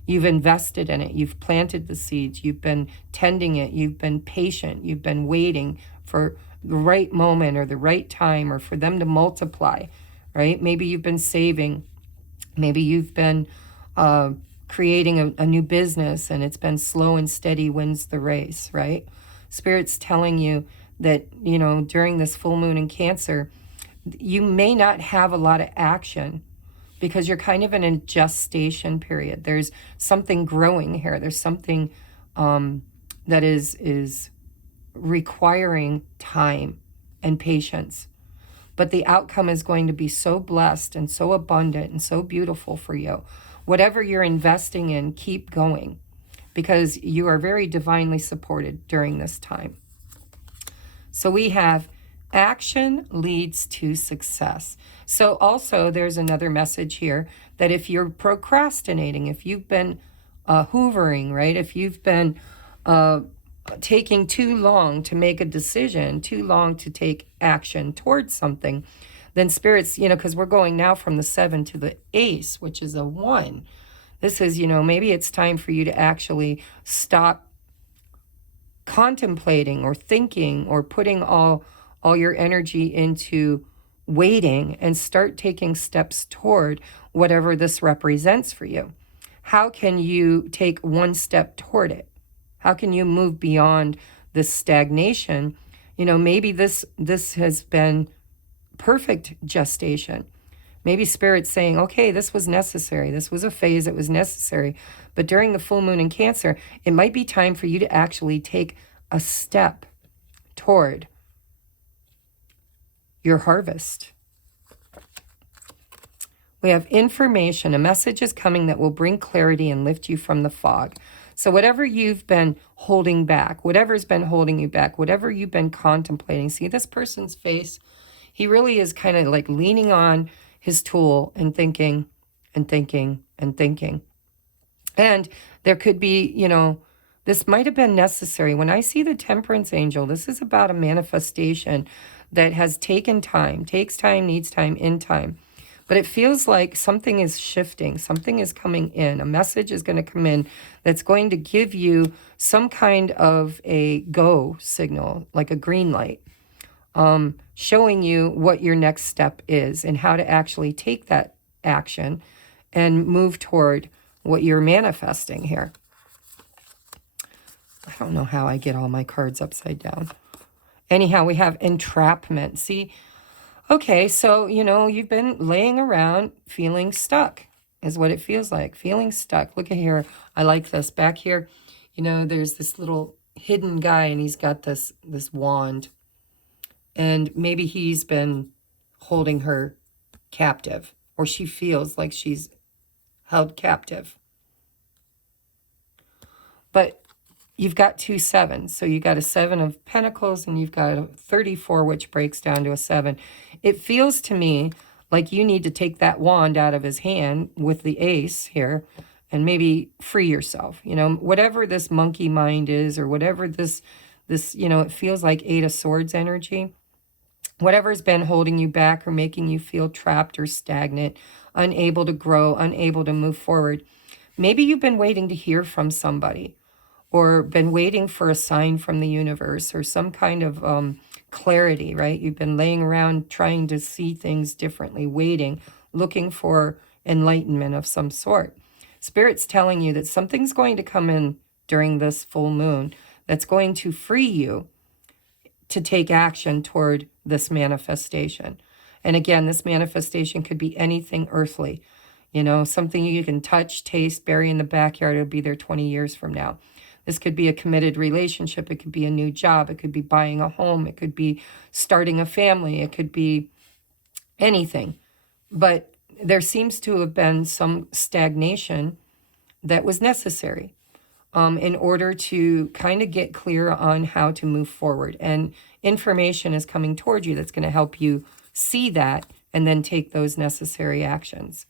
You've invested in it. You've planted the seeds. You've been tending it. You've been patient. You've been waiting for the right moment or the right time, or for them to multiply, right? Maybe you've been saving. Maybe you've been creating a new business, and it's been slow and steady wins the race, right? Spirit's telling you that, during this full moon in Cancer, you may not have a lot of action, because you're kind of in a gestation period. There's something growing here. There's something that is requiring time and patience. But the outcome is going to be so blessed and so abundant and so beautiful for you. Whatever you're investing in, keep going, because you are very divinely supported during this time. So we have action leads to success. So also there's another message here that if you're procrastinating, if you've been hoovering, right? If you've been taking too long to make a decision, too long to take action towards something, then Spirit's, because we're going now from the 7 to the Ace, which is a 1. This is, maybe it's time for you to actually stop contemplating or thinking or putting all your energy into waiting and start taking steps toward whatever this represents for you. How can you take one step toward it? How can you move beyond this stagnation? Maybe this has been perfect gestation. Maybe Spirit's saying, okay, this was necessary. This was a phase that was necessary. But during the full moon in Cancer, it might be time for you to actually take a step toward your harvest. We have information. A message is coming that will bring clarity and lift you from the fog. So whatever you've been holding back, whatever's been holding you back, whatever you've been contemplating, see this person's face? He really is kind of like leaning on his tool and thinking and thinking and thinking. And there could be, this might have been necessary. When I see the Temperance Angel, this is about a manifestation that has taken time, takes time, needs time, in time. But it feels like something is shifting, something is coming in, a message is going to come in that's going to give you some kind of a go signal, like a green light, showing you what your next step is and how to actually take that action and move toward what you're manifesting here. I don't know how I get all my cards upside down. Anyhow, we have entrapment. See, Okay, so, you've been laying around feeling stuck, is what it feels like. Feeling stuck. Look at here. I like this. Back here, there's this little hidden guy, and he's got this wand. And maybe he's been holding her captive, or she feels like she's held captive. But you've got 2 sevens. So you got a 7 of pentacles and you've got a 34, which breaks down to a 7. It feels to me like you need to take that wand out of his hand with the ace here and maybe free yourself. Whatever this monkey mind is, or whatever this, it feels like 8 of Swords energy. Whatever's been holding you back or making you feel trapped or stagnant, unable to grow, unable to move forward. Maybe you've been waiting to hear from somebody, or been waiting for a sign from the universe, or some kind of clarity, right? You've been laying around trying to see things differently, waiting, looking for enlightenment of some sort. Spirit's telling you that something's going to come in during this full moon that's going to free you to take action toward this manifestation. And again, this manifestation could be anything earthly, something you can touch, taste, bury in the backyard. It'll be there 20 years from now. This could be a committed relationship. It could be a new job. It could be buying a home. It could be starting a family. It could be anything. But there seems to have been some stagnation that was necessary in order to kind of get clear on how to move forward. And information is coming towards you that's going to help you see that and then take those necessary actions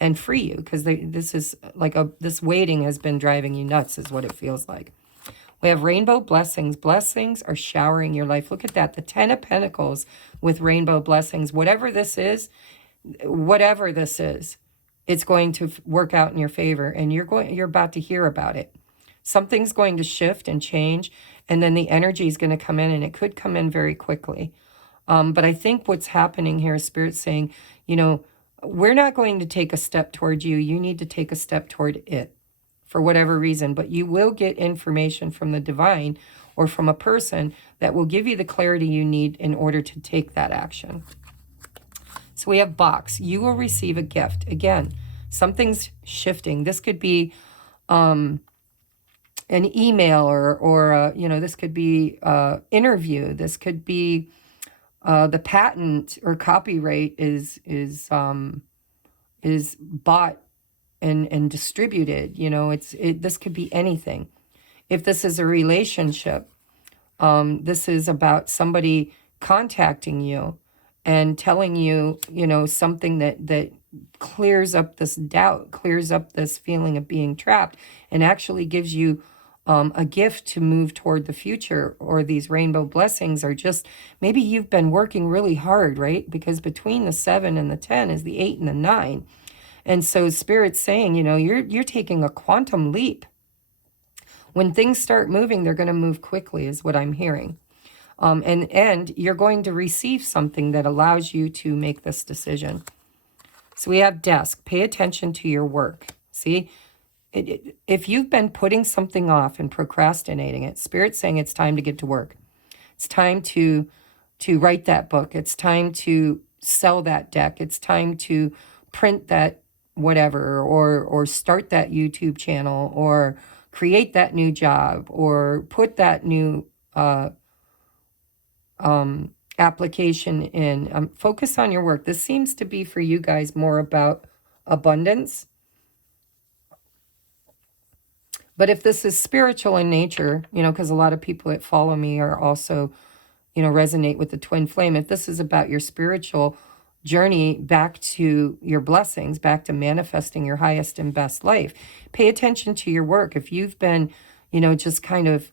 and free you, because this is like this waiting has been driving you nuts, is what it feels like. We have rainbow blessings. Blessings are showering your life. Look at that. The 10 of Pentacles with rainbow blessings. Whatever this is, it's going to work out in your favor, and you're about to hear about it. Something's going to shift and change, and then the energy is going to come in, and it could come in very quickly. But I think what's happening here is Spirit saying, we're not going to take a step toward you. You need to take a step toward it for whatever reason. But you will get information from the divine or from a person that will give you the clarity you need in order to take that action. So we have box. You will receive a gift. Again, something's shifting. This could be an email, or this could be interview. This could be the patent or copyright is bought and distributed. This could be anything. If this is a relationship, this is about somebody contacting you and telling you, something that clears up this doubt, clears up this feeling of being trapped, and actually gives you a gift to move toward the future. Or these rainbow blessings are just, maybe you've been working really hard, right? Because between the 7 and the 10 is the 8 and the 9. And so Spirit's saying, you're taking a quantum leap. When things start moving, they're going to move quickly, is what I'm hearing. And you're going to receive something that allows you to make this decision. So we have desk. Pay attention to your work. See? If you've been putting something off and procrastinating it, Spirit's saying it's time to get to work. It's time to write that book. It's time to sell that deck. It's time to print that whatever, or start that YouTube channel, or create that new job, or put that new application in. Focus on your work. This seems to be for you guys more about abundance. But if this is spiritual in nature, because a lot of people that follow me are also, resonate with the twin flame. If this is about your spiritual journey back to your blessings, back to manifesting your highest and best life, pay attention to your work. If you've been, just kind of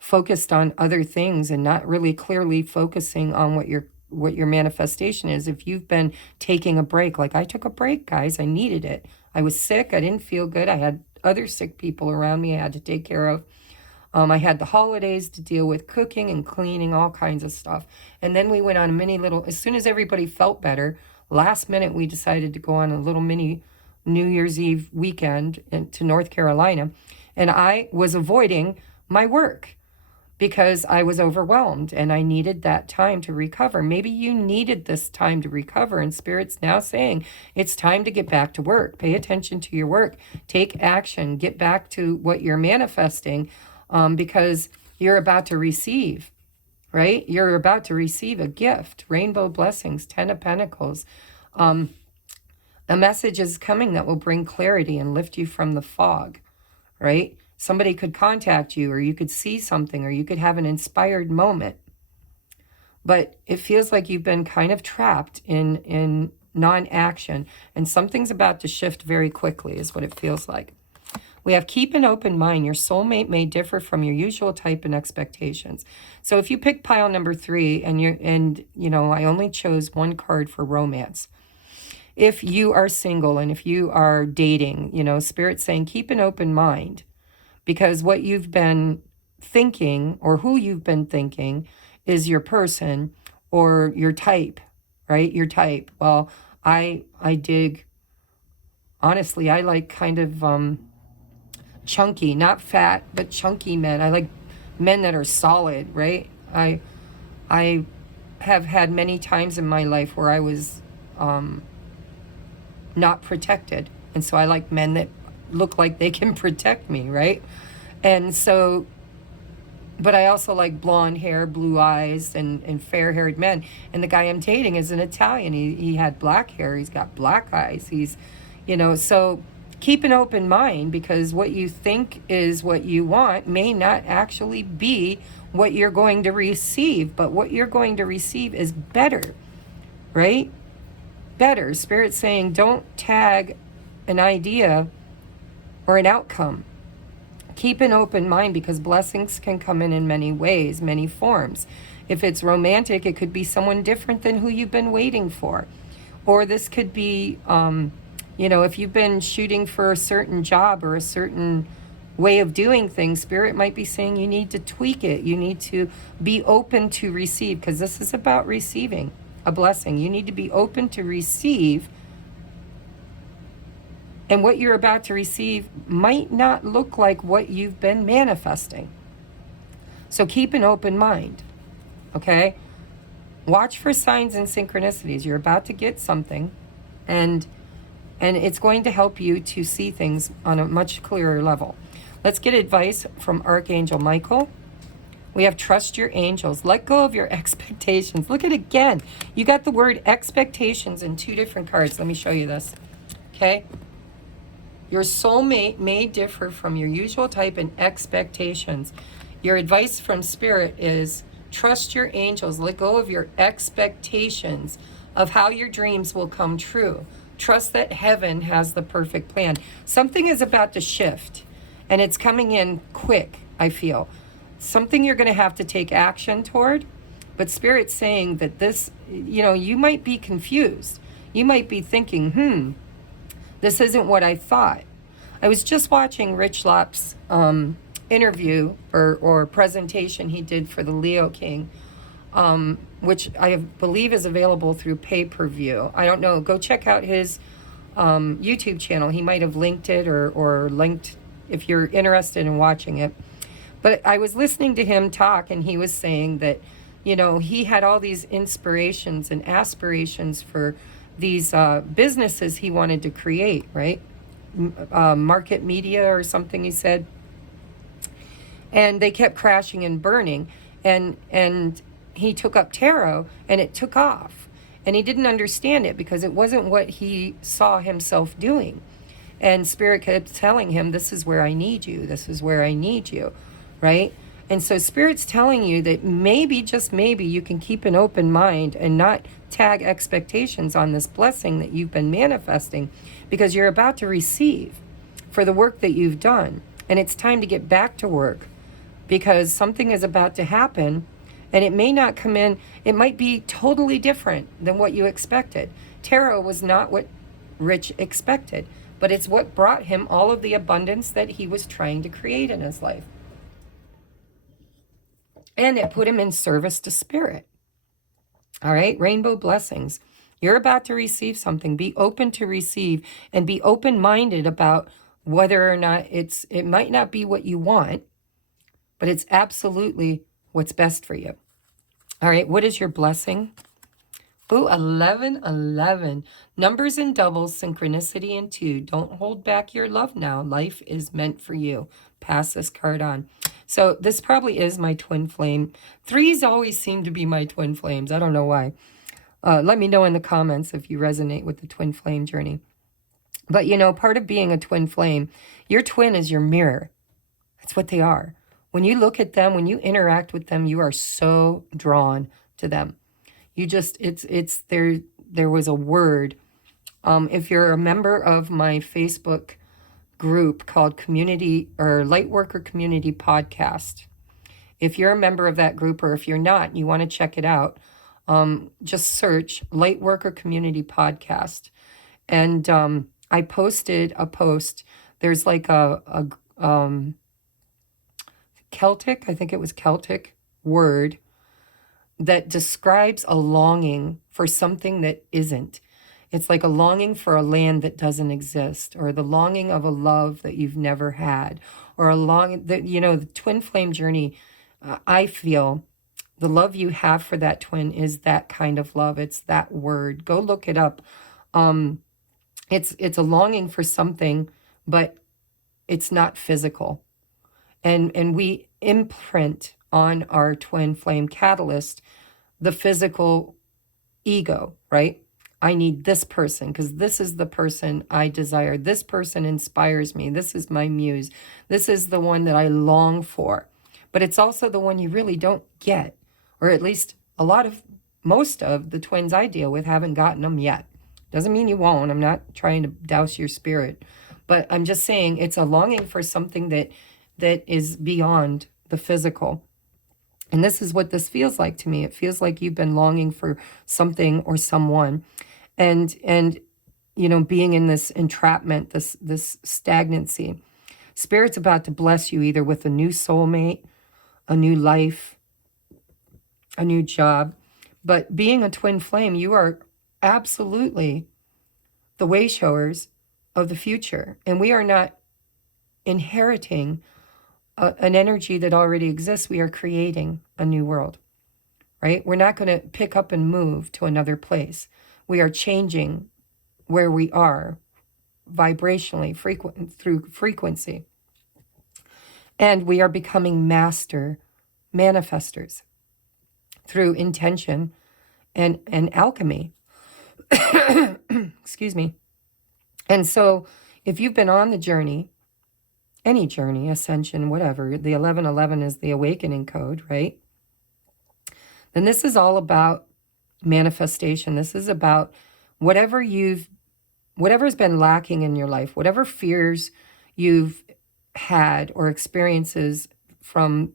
focused on other things and not really clearly focusing on what your manifestation is, if you've been taking a break, like I took a break, guys, I needed it. I was sick. I didn't feel good. I had other sick people around me I had to take care of. I had the holidays to deal with, cooking and cleaning, all kinds of stuff. And then we went on a mini little, as soon as everybody felt better, last minute we decided to go on a little mini New Year's Eve weekend to North Carolina. And I was avoiding my work. because I was overwhelmed and I needed that time to recover. Maybe you needed this time to recover, and Spirit's now saying it's time to get back to work. Pay attention to your work. Take action. Get back to what you're manifesting, because you're about to receive, right? You're about to receive a gift. Rainbow blessings, 10 of Pentacles. A message is coming that will bring clarity and lift you from the fog, right? Somebody could contact you, or you could see something, or you could have an inspired moment. But it feels like you've been kind of trapped in non-action, and something's about to shift very quickly is what it feels like. We have keep an open mind. Your soulmate may differ from your usual type and expectations. So if you pick pile number 3, and you know, I only chose one card for romance. If you are single and if you are dating, you know, Spirit's saying keep an open mind. Because what you've been thinking, or who you've been thinking, is your person or your type, right? Your type. Well, I dig, honestly, I like kind of chunky, not fat, but chunky men. I like men that are solid, right? I have had many times in my life where I was not protected. And so I like men that look like they can protect me, right? And so, but I also like blonde hair, blue eyes, and fair-haired men. And the guy I'm dating is an Italian. He had black hair. He's got black eyes. He's, you know, so keep an open mind, because what you think is what you want may not actually be what you're going to receive. But what you're going to receive is better, right? Better. Spirit's saying don't tag an idea or an outcome. Keep an open mind, because blessings can come in many ways, many forms. If it's romantic, it could be someone different than who you've been waiting for. Or this could be, you know, if you've been shooting for a certain job or a certain way of doing things, Spirit might be saying you need to tweak it. You need to be open to receive, because this is about receiving a blessing. You need to be open to receive. And what you're about to receive might not look like what you've been manifesting. So keep an open mind, okay? Watch for signs and synchronicities. You're about to get something, and it's going to help you to see things on a much clearer level. Let's get advice from Archangel Michael. We have trust your angels. Let go of your expectations. Look at it again. You got the word expectations in 2 different cards. Let me show you this, okay? Your soulmate may differ from your usual type and expectations. Your advice from Spirit is trust your angels. Let go of your expectations of how your dreams will come true. Trust that heaven has the perfect plan. Something is about to shift, and it's coming in quick, I feel. Something you're going to have to take action toward, but Spirit's saying that this, you know, you might be confused. You might be thinking, this isn't what I thought. I was just watching Rich Lopp's interview or presentation he did for the Leo King, which I believe is available through pay-per-view. I don't know. Go check out his YouTube channel. He might have linked it or linked if you're interested in watching it. But I was listening to him talk, and he was saying that, you know, he had all these inspirations and aspirations for these businesses he wanted to create, right? Market media or something, he said. And they kept crashing and burning. And he took up tarot, and it took off. And he didn't understand it because it wasn't what he saw himself doing. And Spirit kept telling him, this is where I need you. This is where I need you, right? And so Spirit's telling you that maybe, just maybe, you can keep an open mind and not tag expectations on this blessing that you've been manifesting, because you're about to receive for the work that you've done. And it's time to get back to work, because something is about to happen, and it may not come in. It might be totally different than what you expected. Tarot was not what Rich expected, but it's what brought him all of the abundance that he was trying to create in his life. And it put him in service to Spirit. All right, rainbow blessings. You're about to receive something. Be open to receive, and be open-minded about whether or not it might not be what you want, but it's absolutely what's best for you. All right, what is your blessing? Ooh, 11, 11. Numbers and doubles, synchronicity and 2. Don't hold back your love now. Life is meant for you. Pass this card on. So this probably is my twin flame. Threes always seem to be my twin flames. I don't know why. Let me know in the comments if you resonate with the twin flame journey. But, you know, part of being a twin flame, your twin is your mirror. That's what they are. When you look at them, when you interact with them, you are so drawn to them. You just, it's there was a word. If you're a member of my Facebook group called Community or Lightworker Community Podcast, if you're a member of that group, or if you're not, you want to check it out, just search Lightworker Community Podcast. And I posted a post. There's like a Celtic, I think it was Celtic word that describes a longing for something that isn't. It's like a longing for a land that doesn't exist, or the longing of a love that you've never had, or a longing that, you know, the twin flame journey. I feel the love you have for that twin is that kind of love. It's that word. Go look it up. It's a longing for something, but it's not physical. And we imprint on our twin flame catalyst the physical ego, right? I need this person because this is the person I desire. This person inspires me. This is my muse. This is the one that I long for. But it's also the one you really don't get, or at least most of the twins I deal with haven't gotten them yet. Doesn't mean you won't. I'm not trying to douse your spirit, but I'm just saying it's a longing for something that is beyond the physical. And this is what this feels like to me. It feels like you've been longing for something or someone, and you know, being in this entrapment, this stagnancy. Spirit's about to bless you either with a new soulmate, a new life, a new job. But being a twin flame, you are absolutely the way showers of the future. And we are not inheriting an energy that already exists. We are creating a new world, right? We're not going to pick up and move to another place. We are changing where we are vibrationally, through frequency. And we are becoming master manifestors through intention and alchemy. Excuse me. And so if you've been on the journey, any journey, ascension, whatever, the 1111 is the awakening code, right? Then this is all about manifestation. This is about whatever's been lacking in your life, whatever fears you've had or experiences from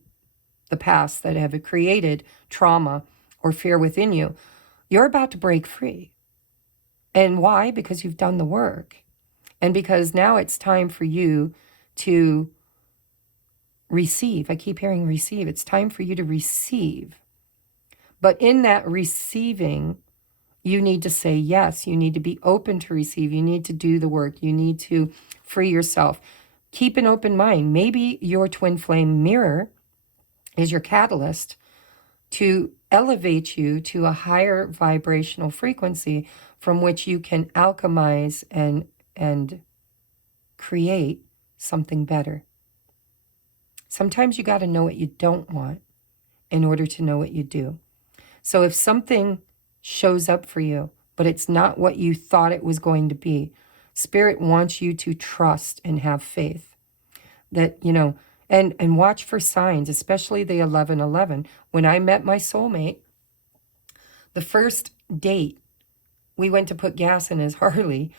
the past that have created trauma or fear within you, you're about to break free. And why? Because you've done the work. And because now it's time for you to receive. I keep hearing receive. It's time for you to receive. But in that receiving, you need to say yes. You need to be open to receive. You need to do the work. You need to free yourself. Keep an open mind. Maybe your twin flame mirror is your catalyst to elevate you to a higher vibrational frequency from which you can alchemize and create something better. Sometimes you got to know what you don't want in order to know what you do. So if something shows up for you, but it's not what you thought it was going to be, Spirit wants you to trust and have faith that, you know, and watch for signs, especially the 1111. When I met my soulmate, the first date, we went to put gas in his Harley,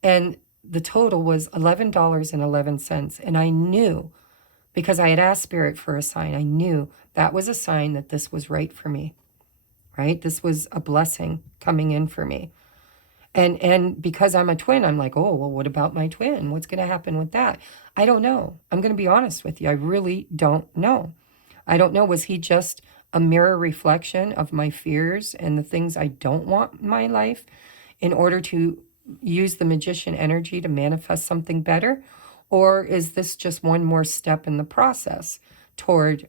and the total was $11.11. And I knew, because I had asked Spirit for a sign, I knew that was a sign that this was right for me, right? This was a blessing coming in for me. And because I'm a twin, I'm like, oh, well, what about my twin? What's going to happen with that? I don't know. I'm going to be honest with you. I really don't know. I don't know. Was he just a mirror reflection of my fears and the things I don't want in my life in order to use the magician energy to manifest something better? Or is this just one more step in the process toward,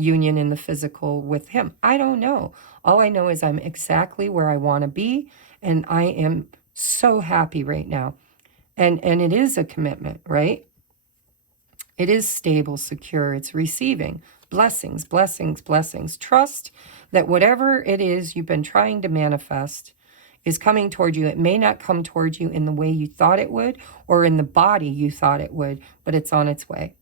union in the physical with him. I don't know. All I know is I'm exactly where I want to be, and I am so happy right now. And it is a commitment, right? It is stable, secure. It's receiving blessings, blessings, blessings. Trust that whatever it is you've been trying to manifest is coming toward you. It may not come toward you in the way you thought it would or in the body you thought it would, but it's on its way.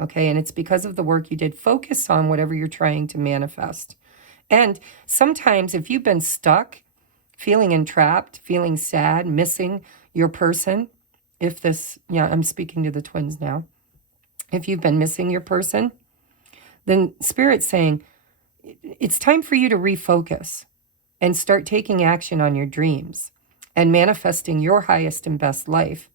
Okay, and it's because of the work you did. Focus on whatever you're trying to manifest. And sometimes if you've been stuck, feeling entrapped, feeling sad, missing your person, if this, yeah, I'm speaking to the twins now. If you've been missing your person, then Spirit's saying, it's time for you to refocus and start taking action on your dreams and manifesting your highest and best life.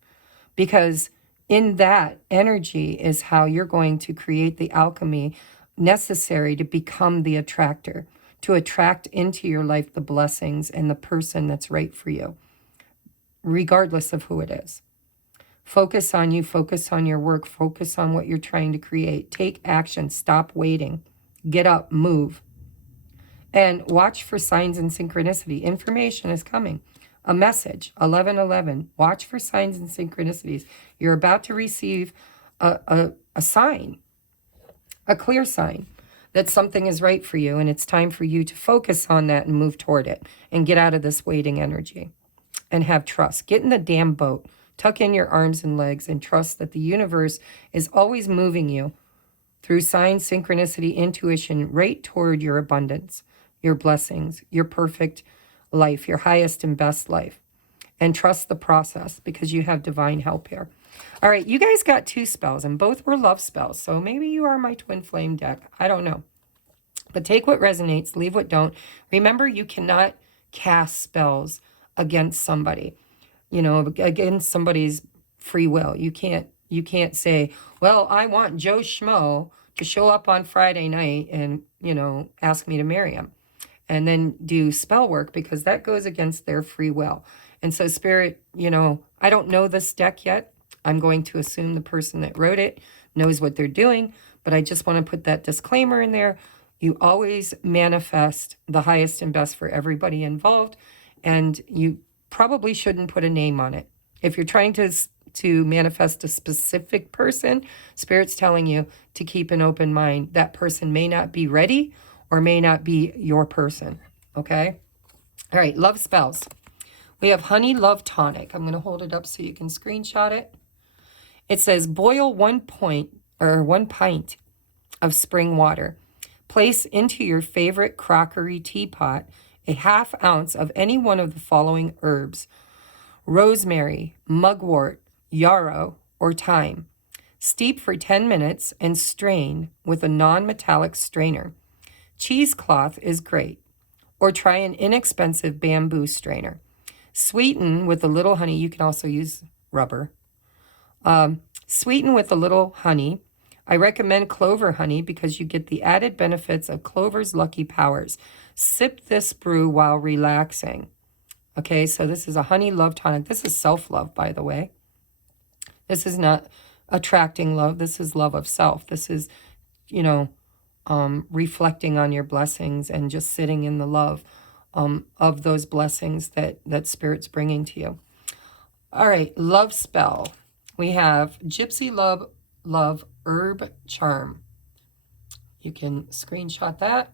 Because in that energy is how you're going to create the alchemy necessary to become the attractor, to attract into your life the blessings and the person that's right for you, regardless of who it is. Focus on you, focus on your work, focus on what you're trying to create. Take action, stop waiting, get up, move. And watch for signs and synchronicity. Information is coming. A message, 1111. Watch for signs and synchronicities. You're about to receive a sign, a clear sign that something is right for you, and it's time for you to focus on that and move toward it and get out of this waiting energy and have trust. Get in the damn boat. Tuck in your arms and legs and trust that the universe is always moving you through signs, synchronicity, intuition, right toward your abundance, your blessings, your perfect life, your highest and best life. And trust the process because you have divine help here. All right, you guys got 2 spells and both were love spells. So maybe you are my twin flame deck. I don't know. But take what resonates, leave what don't. Remember, you cannot cast spells against somebody. You know, against somebody's free will. You can't say, well, I want Joe Schmo to show up on Friday night and, you know, ask me to marry him. And then do spell work because that goes against their free will. And so Spirit, you know, I don't know this deck yet. I'm going to assume the person that wrote it knows what they're doing. But I just want to put that disclaimer in there. You always manifest the highest and best for everybody involved. And you probably shouldn't put a name on it. If you're trying to manifest a specific person, Spirit's telling you to keep an open mind. That person may not be ready or may not be your person, okay? All right, love spells. We have Honey Love Tonic. I'm going to hold it up so you can screenshot it. It says, boil 1 pint of spring water. Place into your favorite crockery teapot a ½ ounce of any one of the following herbs: rosemary, mugwort, yarrow, or thyme. Steep for 10 minutes and strain with a non-metallic strainer. Cheesecloth is great, or try an inexpensive bamboo strainer. Sweeten with a little honey. You can also use rubber. Sweeten with a little honey. I recommend clover honey because you get the added benefits of clover's lucky powers. Sip this brew while relaxing. Okay, so this is a honey love tonic. This is self-love, by the way. This is not attracting love. This is love of self. This is, you know, reflecting on your blessings and just sitting in the love of those blessings that Spirit's bringing to you. All right, love spell. We have Gypsy Love Herb Charm. You can screenshot that.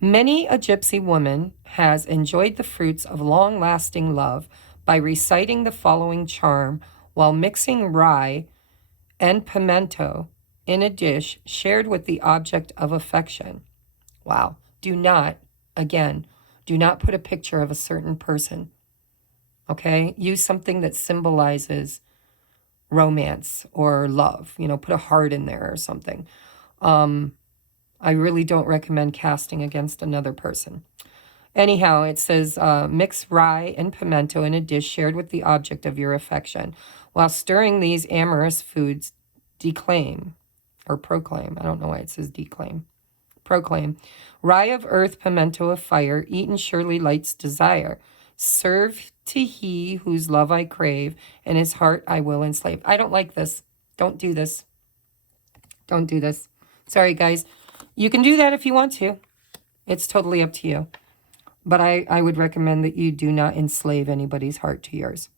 Many a gypsy woman has enjoyed the fruits of long-lasting love by reciting the following charm while mixing rye and pimento in a dish shared with the object of affection. Wow. Do not put a picture of a certain person. Okay? Use something that symbolizes romance or love. You know, put a heart in there or something. I really don't recommend casting against another person. Anyhow, it says, mix rye and pimento in a dish shared with the object of your affection. While stirring these amorous foods, proclaim. I don't know why it says declaim. Proclaim. Rye of earth, pimento of fire, eaten surely lights desire. Serve to he whose love I crave, and his heart I will enslave. I don't like this. Don't do this. Don't do this. Sorry, guys. You can do that if you want to. It's totally up to you. But I would recommend that you do not enslave anybody's heart to yours.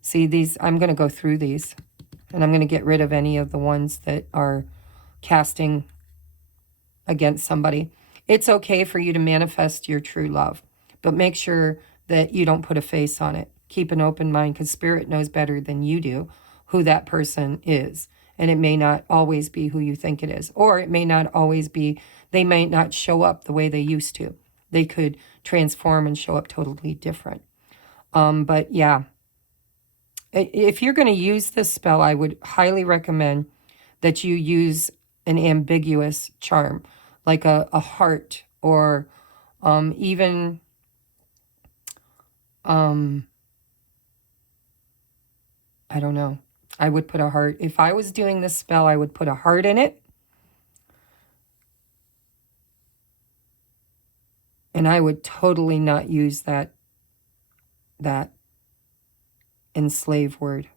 See, these, I'm going to go through these. And I'm going to get rid of any of the ones that are casting against somebody. It's okay for you to manifest your true love. But make sure that you don't put a face on it. Keep an open mind, because Spirit knows better than you do who that person is. And it may not always be who you think it is. Or it may not always be, they might not show up the way they used to. They could transform and show up totally different. But yeah, if you're going to use this spell, I would highly recommend that you use an ambiguous charm, like a heart, or even I don't know. I would put a heart. If I was doing this spell, I would put a heart in it. And I would totally not use that enslave word.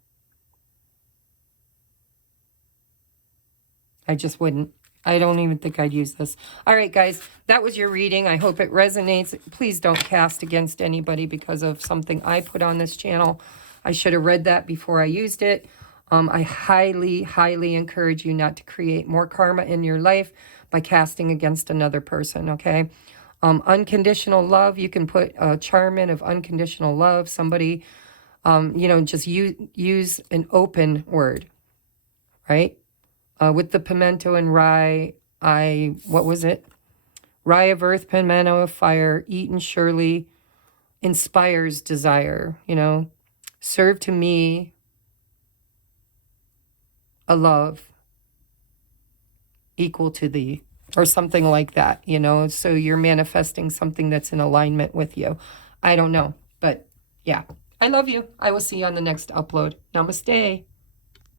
I just wouldn't. I don't even think I'd use this. All right, guys, that was your reading. I hope it resonates. Please don't cast against anybody because of something I put on this channel. I should have read that before I used it. I highly, highly encourage you not to create more karma in your life by casting against another person, okay? Unconditional love, you can put a charm in of unconditional love. Somebody, you know, just use an open word, right? With the pimento and rye, what was it? Rye of earth, pimento of fire, eaten surely inspires desire, you know. Serve to me a love equal to thee, or something like that, you know. So you're manifesting something that's in alignment with you. I don't know, but yeah. I love you. I will see you on the next upload. Namaste.